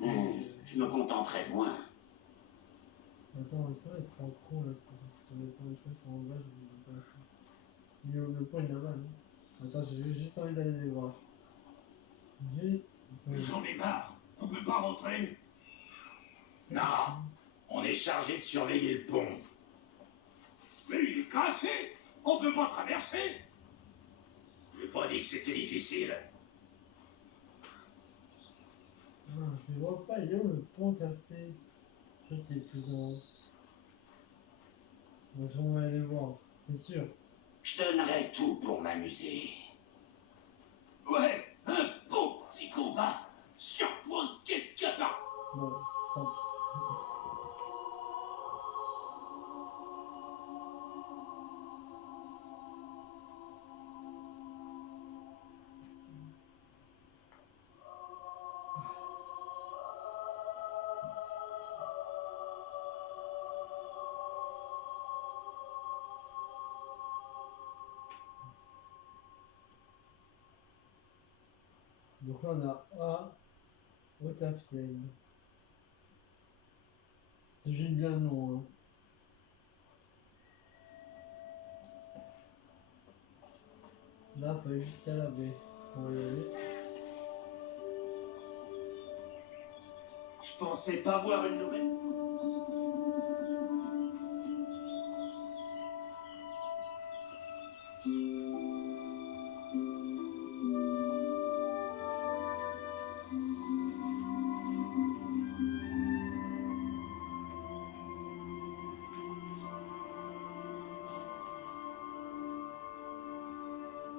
Je me contenterai moins. Attends, ça va être trop con là, si on met pas les choses en bas, je sais pas. Le point il est là-bas, non? Attends, j'ai juste envie d'aller les voir. Juste. J'en ai marre. On peut pas rentrer. Non, on est chargé de surveiller le pont. Mais il est cassé. On peut pas traverser. J'ai pas dit que c'était difficile. Ah, je le vois pas, il est où le pont cassé? Je crois qu'il est plus en haut. Donc on va aller voir, c'est sûr. Je donnerais tout pour m'amuser. Ouais, un bon petit combat. Surprendre quelqu'un par... Bon, tant pis. Donc là on a A, Otafsen. C'est juste bien le nom. Hein. Là, il fallait juste à la baie pour y aller. Je pensais pas voir une nouvelle.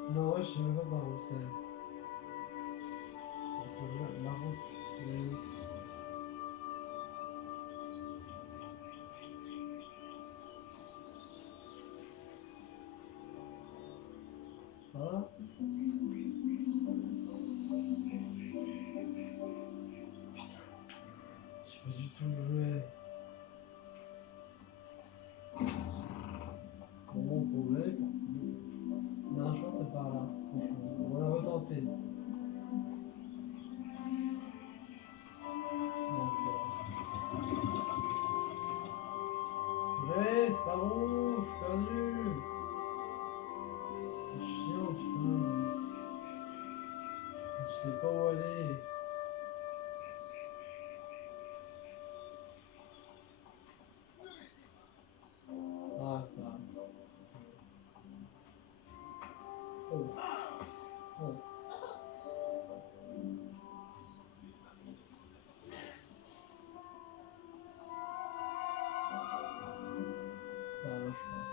Non, ouais, je sais même pas par où c'est. La route. Voilà. J'ai pas du tout joué. Comment on pourrait passer? Non, je pense que c'est par là. Franchement. On va retenter. Non, c'est pas là. Ouais, c'est pas bon, je suis perdu. C'est chiant, putain. Je sais pas où aller. Ah, c'est pas grave. Oh. Oh. Ah, là, je sais pas.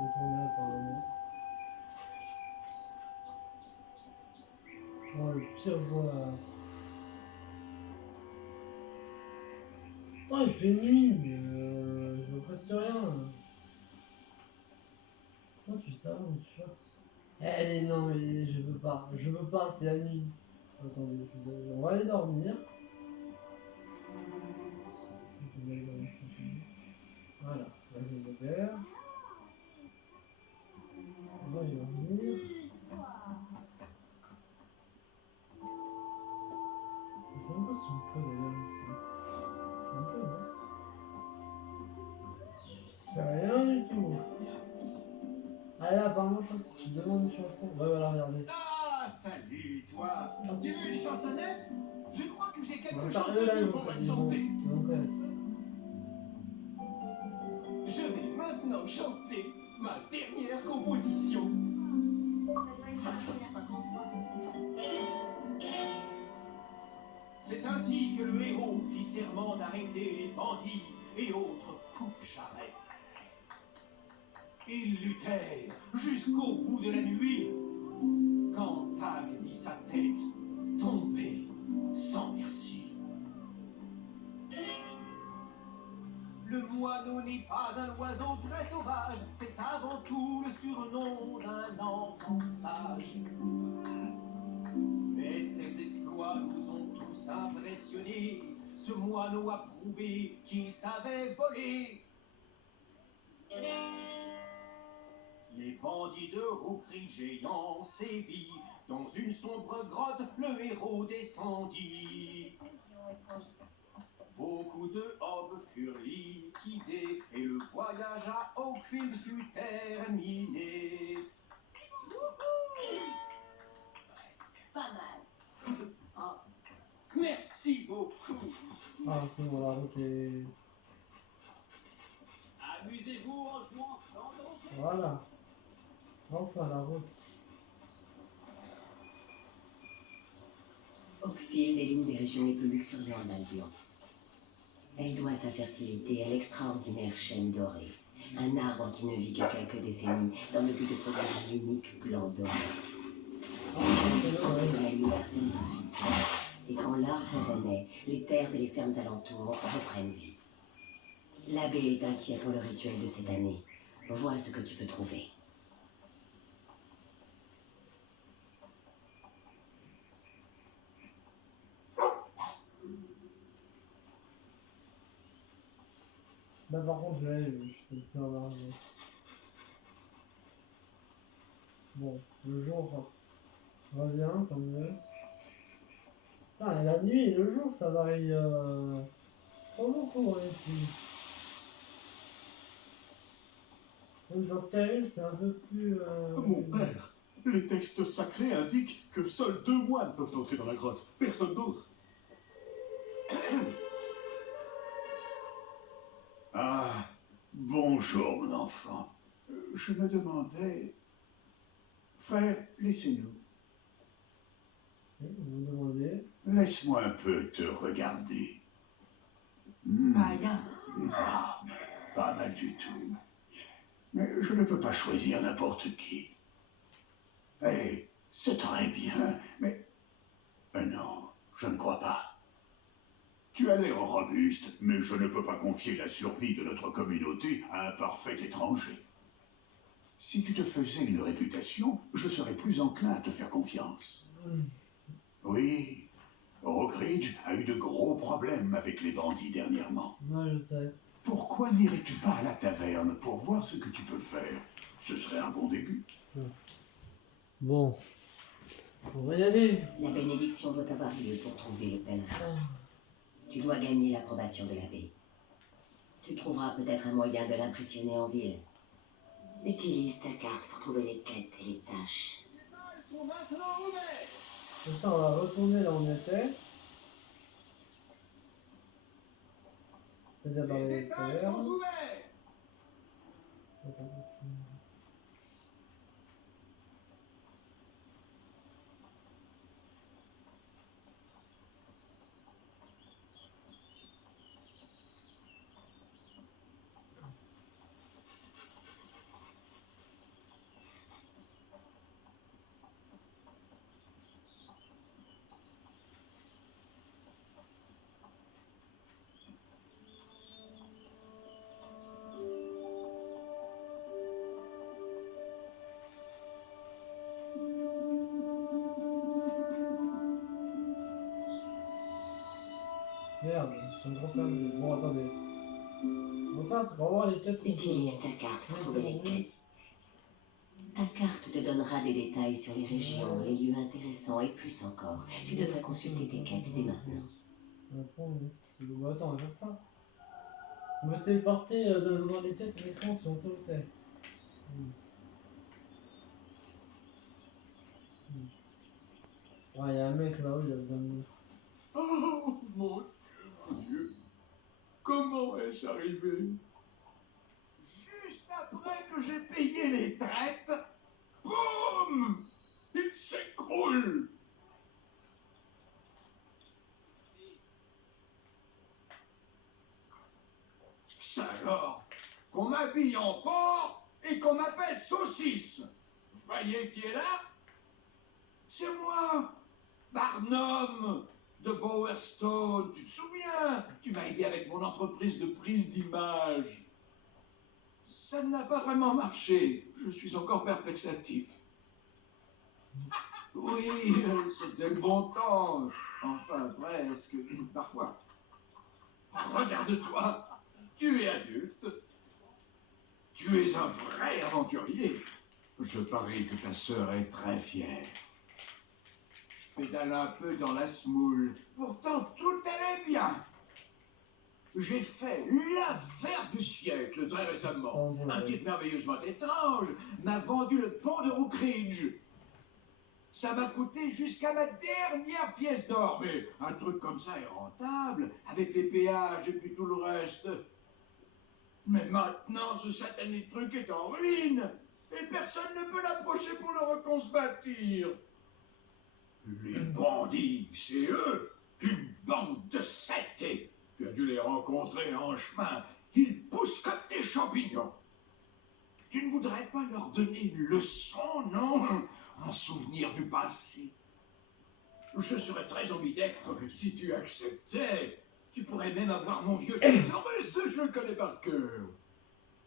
Retourner apparemment. Oh, le pire joueur. Oh, il fait nuit. Je vois presque rien. Comment tu sais où tu vas? Elle est non mais je peux pas, c'est la nuit. Attendez, on va aller dormir. Voilà, là j'ai le verre. On va y dormir. Je sais même pas si on peut d'ailleurs ici. On peut, non? Je sais rien du tout. Ah là, apparemment, je crois que si tu demandes une chanson. Ouais, voilà, regardez. Ah, salut, toi. Tu veux une chansonnette? Je crois que j'ai quelque Bah, chose sérieux là, de ils nouveau vont à te chanter. connaître. Je vais maintenant chanter ma dernière composition. C'est ainsi que le héros fit serment d'arrêter les bandits et autres coupe-charrettes. Ils luttèrent jusqu'au bout de la nuit, quand Tag vit sa tête tomber sans merci. Le moineau n'est pas un oiseau très sauvage, c'est avant tout le surnom d'un enfant sage. Mais ses exploits nous ont tous impressionnés. Ce moineau a prouvé qu'il savait voler. Les bandits de Rookridge ayant sévi, dans une sombre grotte, le héros descendit. Beaucoup de hobs furent liquidés et le voyage à Oakfield fut terminé. Pas mal. Ah, merci beaucoup. Ah, c'est bon, la route est. Amusez-vous en jouant sans danger. Voilà. Enfin, la route. Oakfield est l'une des régions les plus luxuriantes d'Albion. Elle doit sa fertilité à l'extraordinaire chêne doré, un arbre qui ne vit que quelques décennies dans le but de produire un unique gland doré. La lumière sème tout de suite, et quand l'arbre renaît, les terres et les fermes alentours reprennent vie. L'abbé est inquiet pour le rituel de cette année. Vois ce que tu peux trouver. Là, par contre, je l'avais vu, c'est le plus en arrière. Bon, le jour revient, tant mieux. Putain, et la nuit et le jour, ça varie pas beaucoup hein, ici. Même dans Skyrim, c'est un peu plus. Mon père, les textes sacrés indiquent que seuls 2 moines peuvent entrer dans la grotte, personne d'autre. Ah, bonjour mon enfant. Je me demandais... Frère, laissez-nous. Vous me demandez. Laisse-moi un peu te regarder. Rien. Des armes, pas mal du tout. Mais je ne peux pas choisir n'importe qui. Eh, c'est très bien, mais... non, je ne crois pas. Tu as l'air robuste, mais je ne peux pas confier la survie de notre communauté à un parfait étranger. Si tu te faisais une réputation, je serais plus enclin à te faire confiance. Oui, Rookridge a eu de gros problèmes avec les bandits dernièrement. Ouais, je sais. Pourquoi n'irais-tu pas à la taverne pour voir ce que tu peux faire? Ce serait un bon début. Bon. On va y aller. La bénédiction doit avoir lieu pour trouver le pèlerin. Ah. Tu dois gagner l'approbation de l'abbé. Tu trouveras peut-être un moyen de l'impressionner en ville. Utilise ta carte pour trouver les quêtes et les tâches. Sont maintenant ouverts. Ça, on va retourner là où on était. C'est-à-dire dans Les les étals sont tavernes. ouverts. Attends. Merde, je suis encore perdu. Bon, attendez. Enfin, on va voir les 4 Utilise ta carte pour trouver les quêtes. Ta carte te donnera des détails sur les régions, les lieux intéressants et plus encore. Tu devrais consulter tes quêtes dès maintenant. Bon, attends, on va faire ça. On va se téléporter dans les tests de l'écran si on sait où c'est. Ouais, il y a un mec là-haut, il a besoin de nous. Oh mon Dieu! Comment est-ce arrivé? Juste après que j'ai payé les traites, boum! Il s'écroule! Ça alors, qu'on m'habille en porc et qu'on m'appelle Saucisse. Vous voyez qui est là? C'est moi, Barnum de Bowerstone. Tu te souviens? Tu m'as aidé avec mon entreprise de prise d'image. Ça n'a pas vraiment marché. Je suis encore perplexatif. Oui, c'était le bon temps. Enfin, presque. Parfois. Regarde-toi. Tu es adulte. Tu es un vrai aventurier. Je parie que ta sœur est très fière. Je pédale un peu dans la semoule. Pourtant, tout allait bien. J'ai fait l'affaire du siècle très récemment. Oh, ouais. Un type merveilleusement étrange m'a vendu le pont de Rookridge. Ça m'a coûté jusqu'à ma dernière pièce d'or. Mais un truc comme ça est rentable, avec les péages et puis tout le reste. Mais maintenant, ce satané truc est en ruine. Et personne ne peut l'approcher pour le reconstruire. Les bandits, c'est eux. Une bande de saletés. Tu as dû les rencontrer en chemin. Ils poussent comme des champignons. Tu ne voudrais pas leur donner une leçon, non? En souvenir du passé. Je serais très ambidextre si tu acceptais. Tu pourrais même avoir mon vieux thésaurus, je le connais par cœur.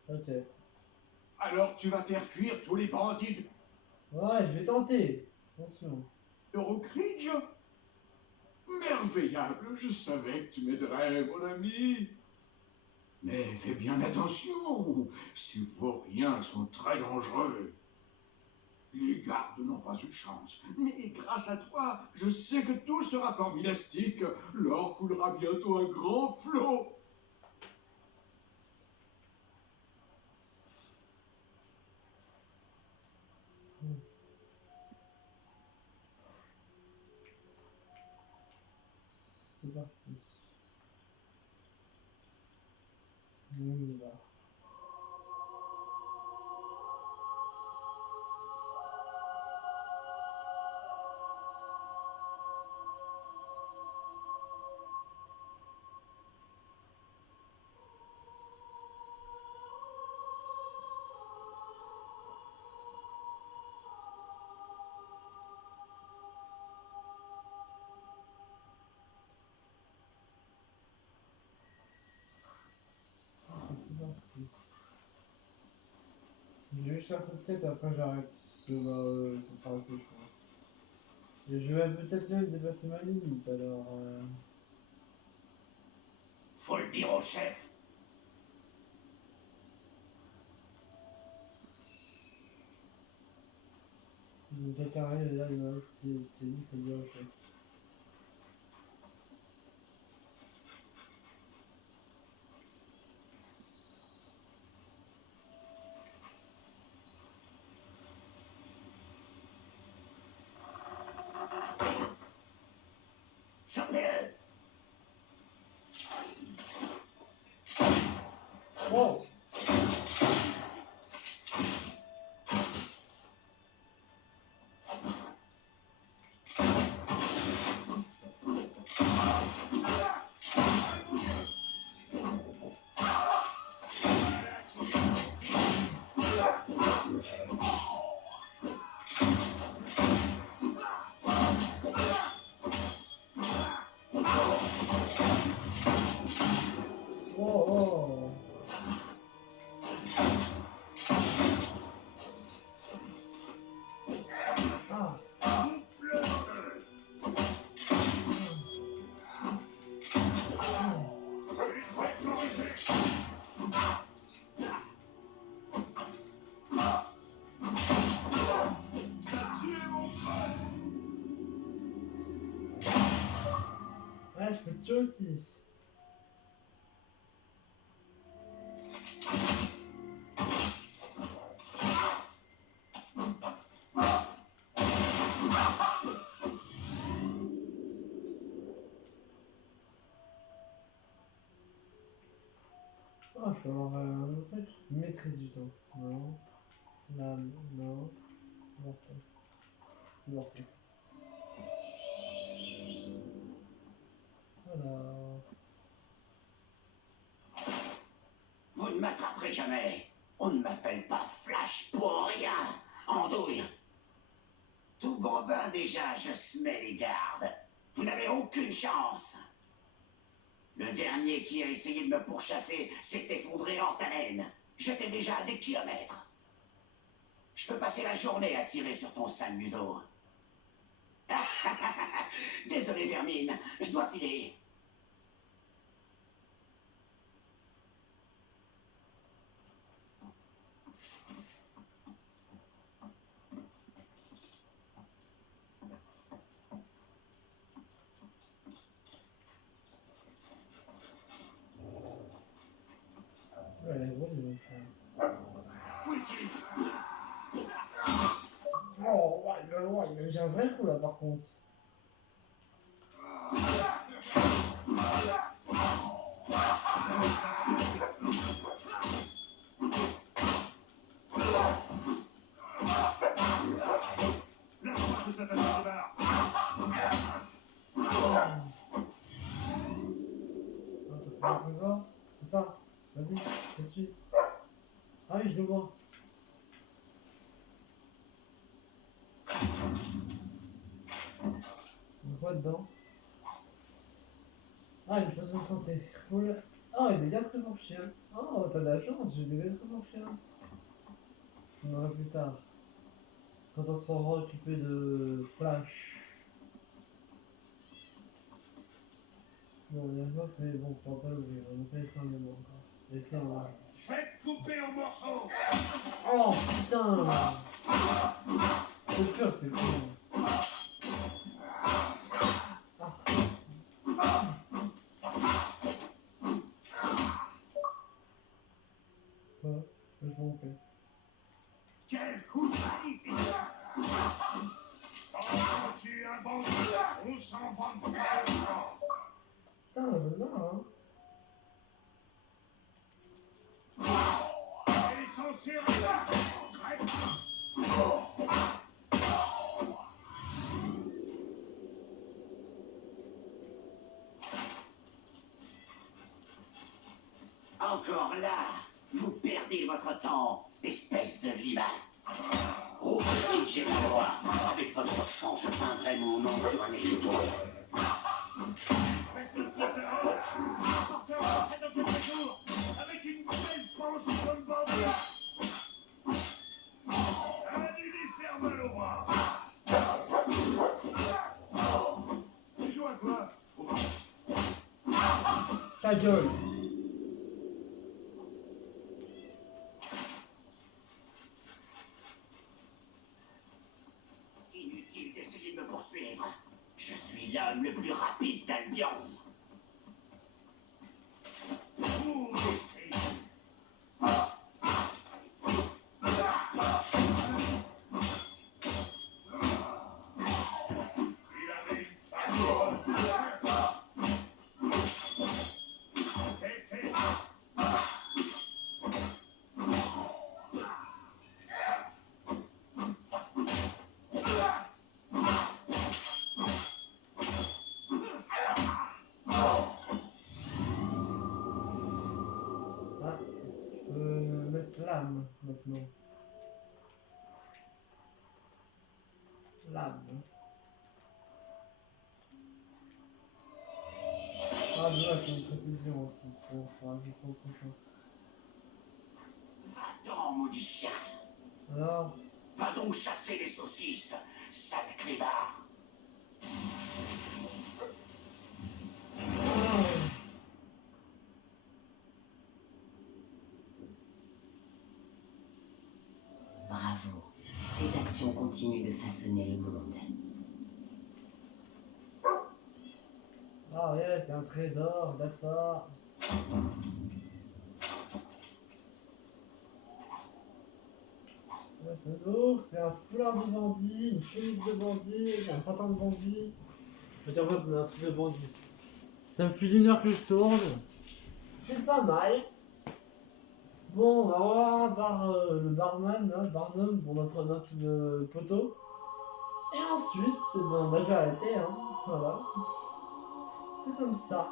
Ok. Alors tu vas faire fuir tous les bandits Ouais, je vais tenter. Attention. de Rookridge? Merveillable, je savais que tu m'aiderais, mon ami. Mais fais bien attention, ces vauriens sont très dangereux. Les gardes n'ont pas eu de chance, mais grâce à toi, je sais que tout sera fantastique. L'or coulera bientôt un grand flot. C'est parti. On y va. C'est parti. Je vais juste faire cette quête et après j'arrête. Parce que ce sera assez, je pense. Et je vais peut-être même dépasser ma limite alors. Faut le dire au chef. C'est déjà carré et là il m'a c'est dit qu'il faut le dire au chef. Sortez-le. Oh! Oh oh! Ah! Ah, je peux te tuer aussi. Ah, je peux avoir un autre truc. Maîtrise du temps. Non. Lame. Non. Vortex. Vortex. Alors. Vous ne m'attraperez jamais. On ne m'appelle pas Flash pour rien, andouille. Tout bambin déjà, je semais les gardes. Vous n'avez aucune chance. Le dernier qui a essayé de me pourchasser s'est effondré hors haleine. J'étais déjà à des kilomètres. Je peux passer la journée à tirer sur ton sale museau. Désolé, Vermine, je dois filer. Ouais, elle est grosse, ils vont faire. Oh, ouais, j'ai un vrai coup là par contre. Lâche-moi, ça s'appelle le bar. Ah, t'as fait comme ça? C'est ça? Vas-y, je te suis. Ah oui, je le vois. On voit dedans. Ah, une potion de santé. Cool. Ah, il y a des gars très bons chiens. Oh, t'as de la chance, j'ai des gars très bons chiens. On en verra plus tard. Quand on sera occupé de Flash. Bon, il y a une meuf, mais bon, on va pas l'ouvrir. On va pas les faire les mots encore. Les clés en arrière. Faites couper en morceaux. Oh putain! C'est sûr, c'est cool. Ouais, je vais pomper. Quel coup de magnifique. Quand tu es un bandit, on s'en va pas longtemps. Putain, j'en ai marre, hein. Ils sont sur crête. Encore là, vous perdez votre temps, espèce de limace. Oh, j'ai la loi. Avec votre sang, je peindrai mon nom sur un écriteau. Reste le porteur. Porteur est dans quelques jours. Avec une belle pension comme bandit. Ça a dû lui faire mal au bras. Tu joues à quoi? Ta gueule! Inutile d'essayer de me poursuivre. Je suis l'homme le plus rapide d'Albion. Ouh, les cris. Il avait une femme. C'était Ah, je peux mettre l'âme maintenant. L'âme. Ah, là, c'est une précision aussi. Pour faire du coup prochain. Va-t'en, maudit chien. Alors, Va donc chasser les saucisses, sale clébard. Bravo. Tes actions continuent de façonner le monde. ah yeah, c'est un trésor, regarde ça. Ouais, c'est un ours, c'est un foulard de bandit, une chemise de bandit, un pantalon de bandit. Je veux dire, en fait, on a un truc de bandit. Ça me fait une heure que je tourne. C'est pas mal. Bon, on va voir le barman, là, Barnum, pour notre poteau. Et ensuite, ben, bah, j'ai arrêté, hein. Voilà. C'est comme ça.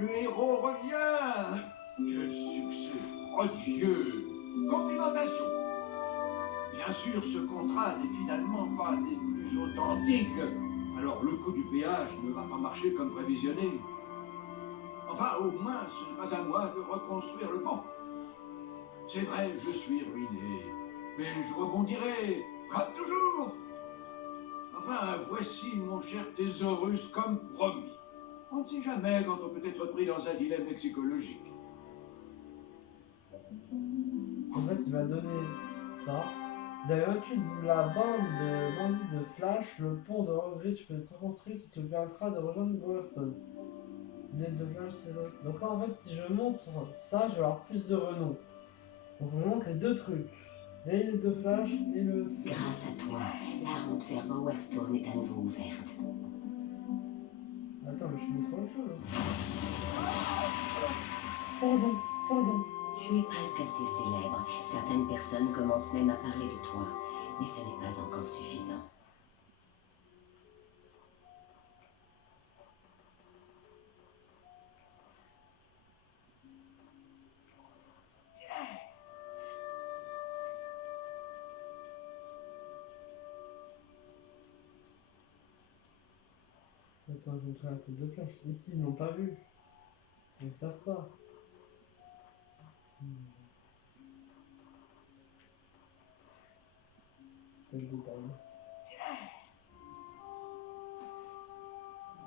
le héros revient! Quel succès prodigieux! Complimentation! Bien sûr, ce contrat n'est finalement pas des plus authentiques, alors le coût du péage ne va pas marcher comme prévisionné. Enfin, au moins, ce n'est pas à moi de reconstruire le pont. C'est vrai, je suis ruiné, mais je rebondirai, comme toujours. Enfin, voici mon cher Thésaurus comme promis. On ne sait jamais quand on peut être pris dans un dilemme lexicologique. En fait, il m'a donné ça. Vous avez vaincu la bande de bandits de Flash. Le pont de Rogridge peut être reconstruit, ce qui vous permettra de rejoindre Bowerstone. Lunettes de Flash, Thésaurus. Donc là, en fait, si je montre ça, je vais avoir plus de renom. Donc je montre les deux trucs. Les lunettes de Flash et le... Grâce à toi, la route vers Bowerstone est à nouveau ouverte. Attends, mais je peux montrer autre chose aussi. Pardon. Tu es presque assez célèbre. Certaines personnes commencent même à parler de toi. Mais ce n'est pas encore suffisant. Attends, je vais montrer la tête de Flash. Ici, ils n'ont pas vu. Ils ne savent pas. C'est le détail.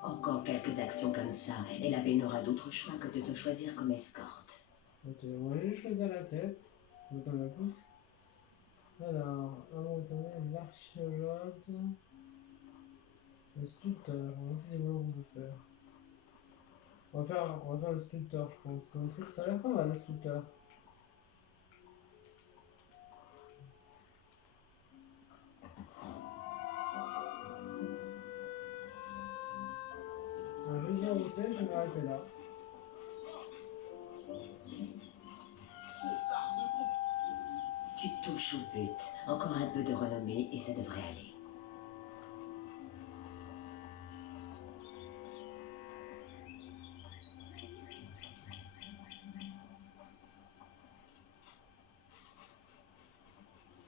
Encore quelques actions comme ça, et l'abbé n'aura d'autre choix que de te choisir comme escorte. Ok, on va juste choisir la tête. Bouton de pouce. Alors, un moment donné, l'archéologue. Le sculpteur. On va essayer de voir ce qu'on peut faire. On va faire le sculpteur, je pense. C'est un truc, ça a l'air pas mal, le sculpteur. Alors, je vais dire où c'est, je vais m'arrêter là. Tu touches au but. Encore un peu de renommée et ça devrait aller.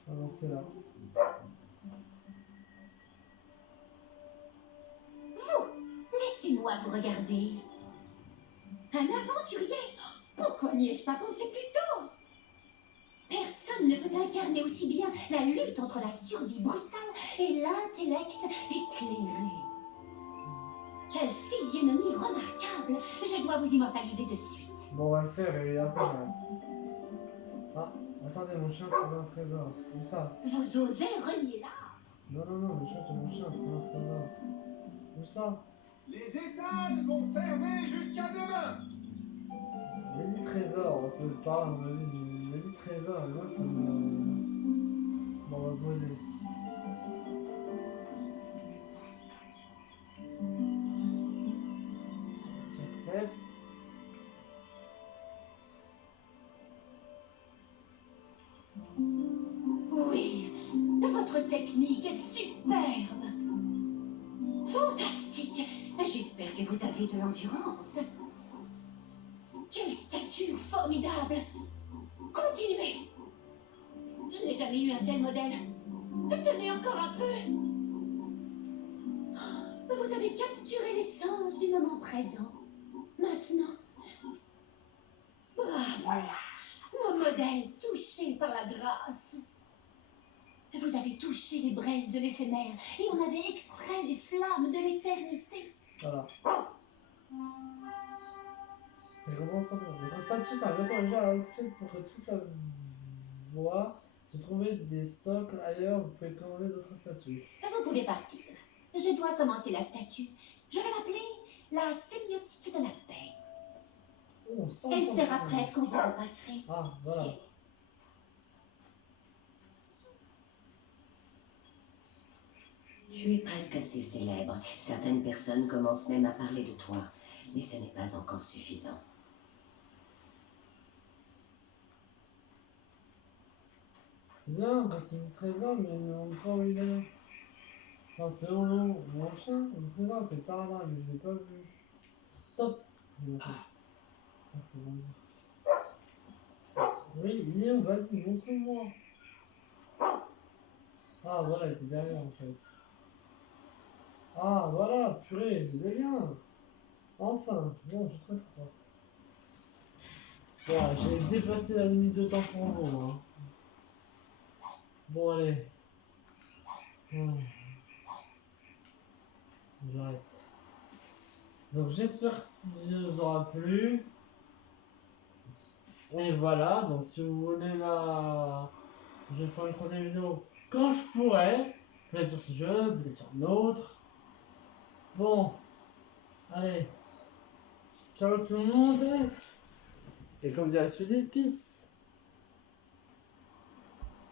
Avancer là. Laissez-moi vous regarder. Un aventurier? Pourquoi n'y ai-je pas pensé plus tôt? Personne ne peut incarner aussi bien la lutte entre la survie brutale et l'intellect éclairé. Quelle physionomie remarquable! Je dois vous immortaliser de suite. Bon, on va le faire et après on arrête. Ah, attendez, mon chien trouve un trésor. Où ça? Vous osez relier là? Non, mon chien trouve un trésor. Où ça? Les étals vont fermer jusqu'à demain. J'ai dit trésor, c'est pas à mon avis. J'ai dit trésor, et moi ça me... Bon, on va poser. J'accepte. Oui, votre technique est superbe. Fantastique. J'espère que vous avez de l'endurance. Quelle stature formidable. Continuez. Je n'ai jamais eu un tel modèle. Tenez encore un peu. Vous avez capturé l'essence du moment présent. Maintenant, bravo. Mon modèle touché par la grâce. Vous avez touché les braises de l'éphémère et on avait extrait les flammes de l'éternité. Voilà. Je commence encore. Votre statut, c'est un bâton léger à fait pour que toute la voie se trouve des socles ailleurs. Vous pouvez commander d'autres statues. Vous pouvez partir. Je dois commencer la statue. Je vais l'appeler la sémiotique de la paix. Oh, 100 Elle sera prête quand vous repasserez. Ah, voilà. Tu es presque assez célèbre. Certaines personnes commencent même à parler de toi. Mais ce n'est pas encore suffisant. C'est bien quand il dit trésor, mais on ne pas où il est. Enfin, selon mon chien, le trésor était par là, mais je l'ai pas vu. Stop! Ah, c'était bon. Oui, il est où? Vas-y, montre-moi. Ah, voilà, il était derrière en fait. Ah, voilà, purée, vous allez bien. Enfin, bon, je suis très très fort. Voilà, j'ai dépassé la limite de temps pour vous. Hein. Bon, allez. J'arrête. Donc, j'espère que ça vous aura plu. Et voilà, donc si vous voulez je ferai une troisième vidéo quand je pourrai. Peut-être sur ce jeu, peut-être sur un autre. Bon, allez. Ciao tout le monde. Et comme dirait Suzy, peace.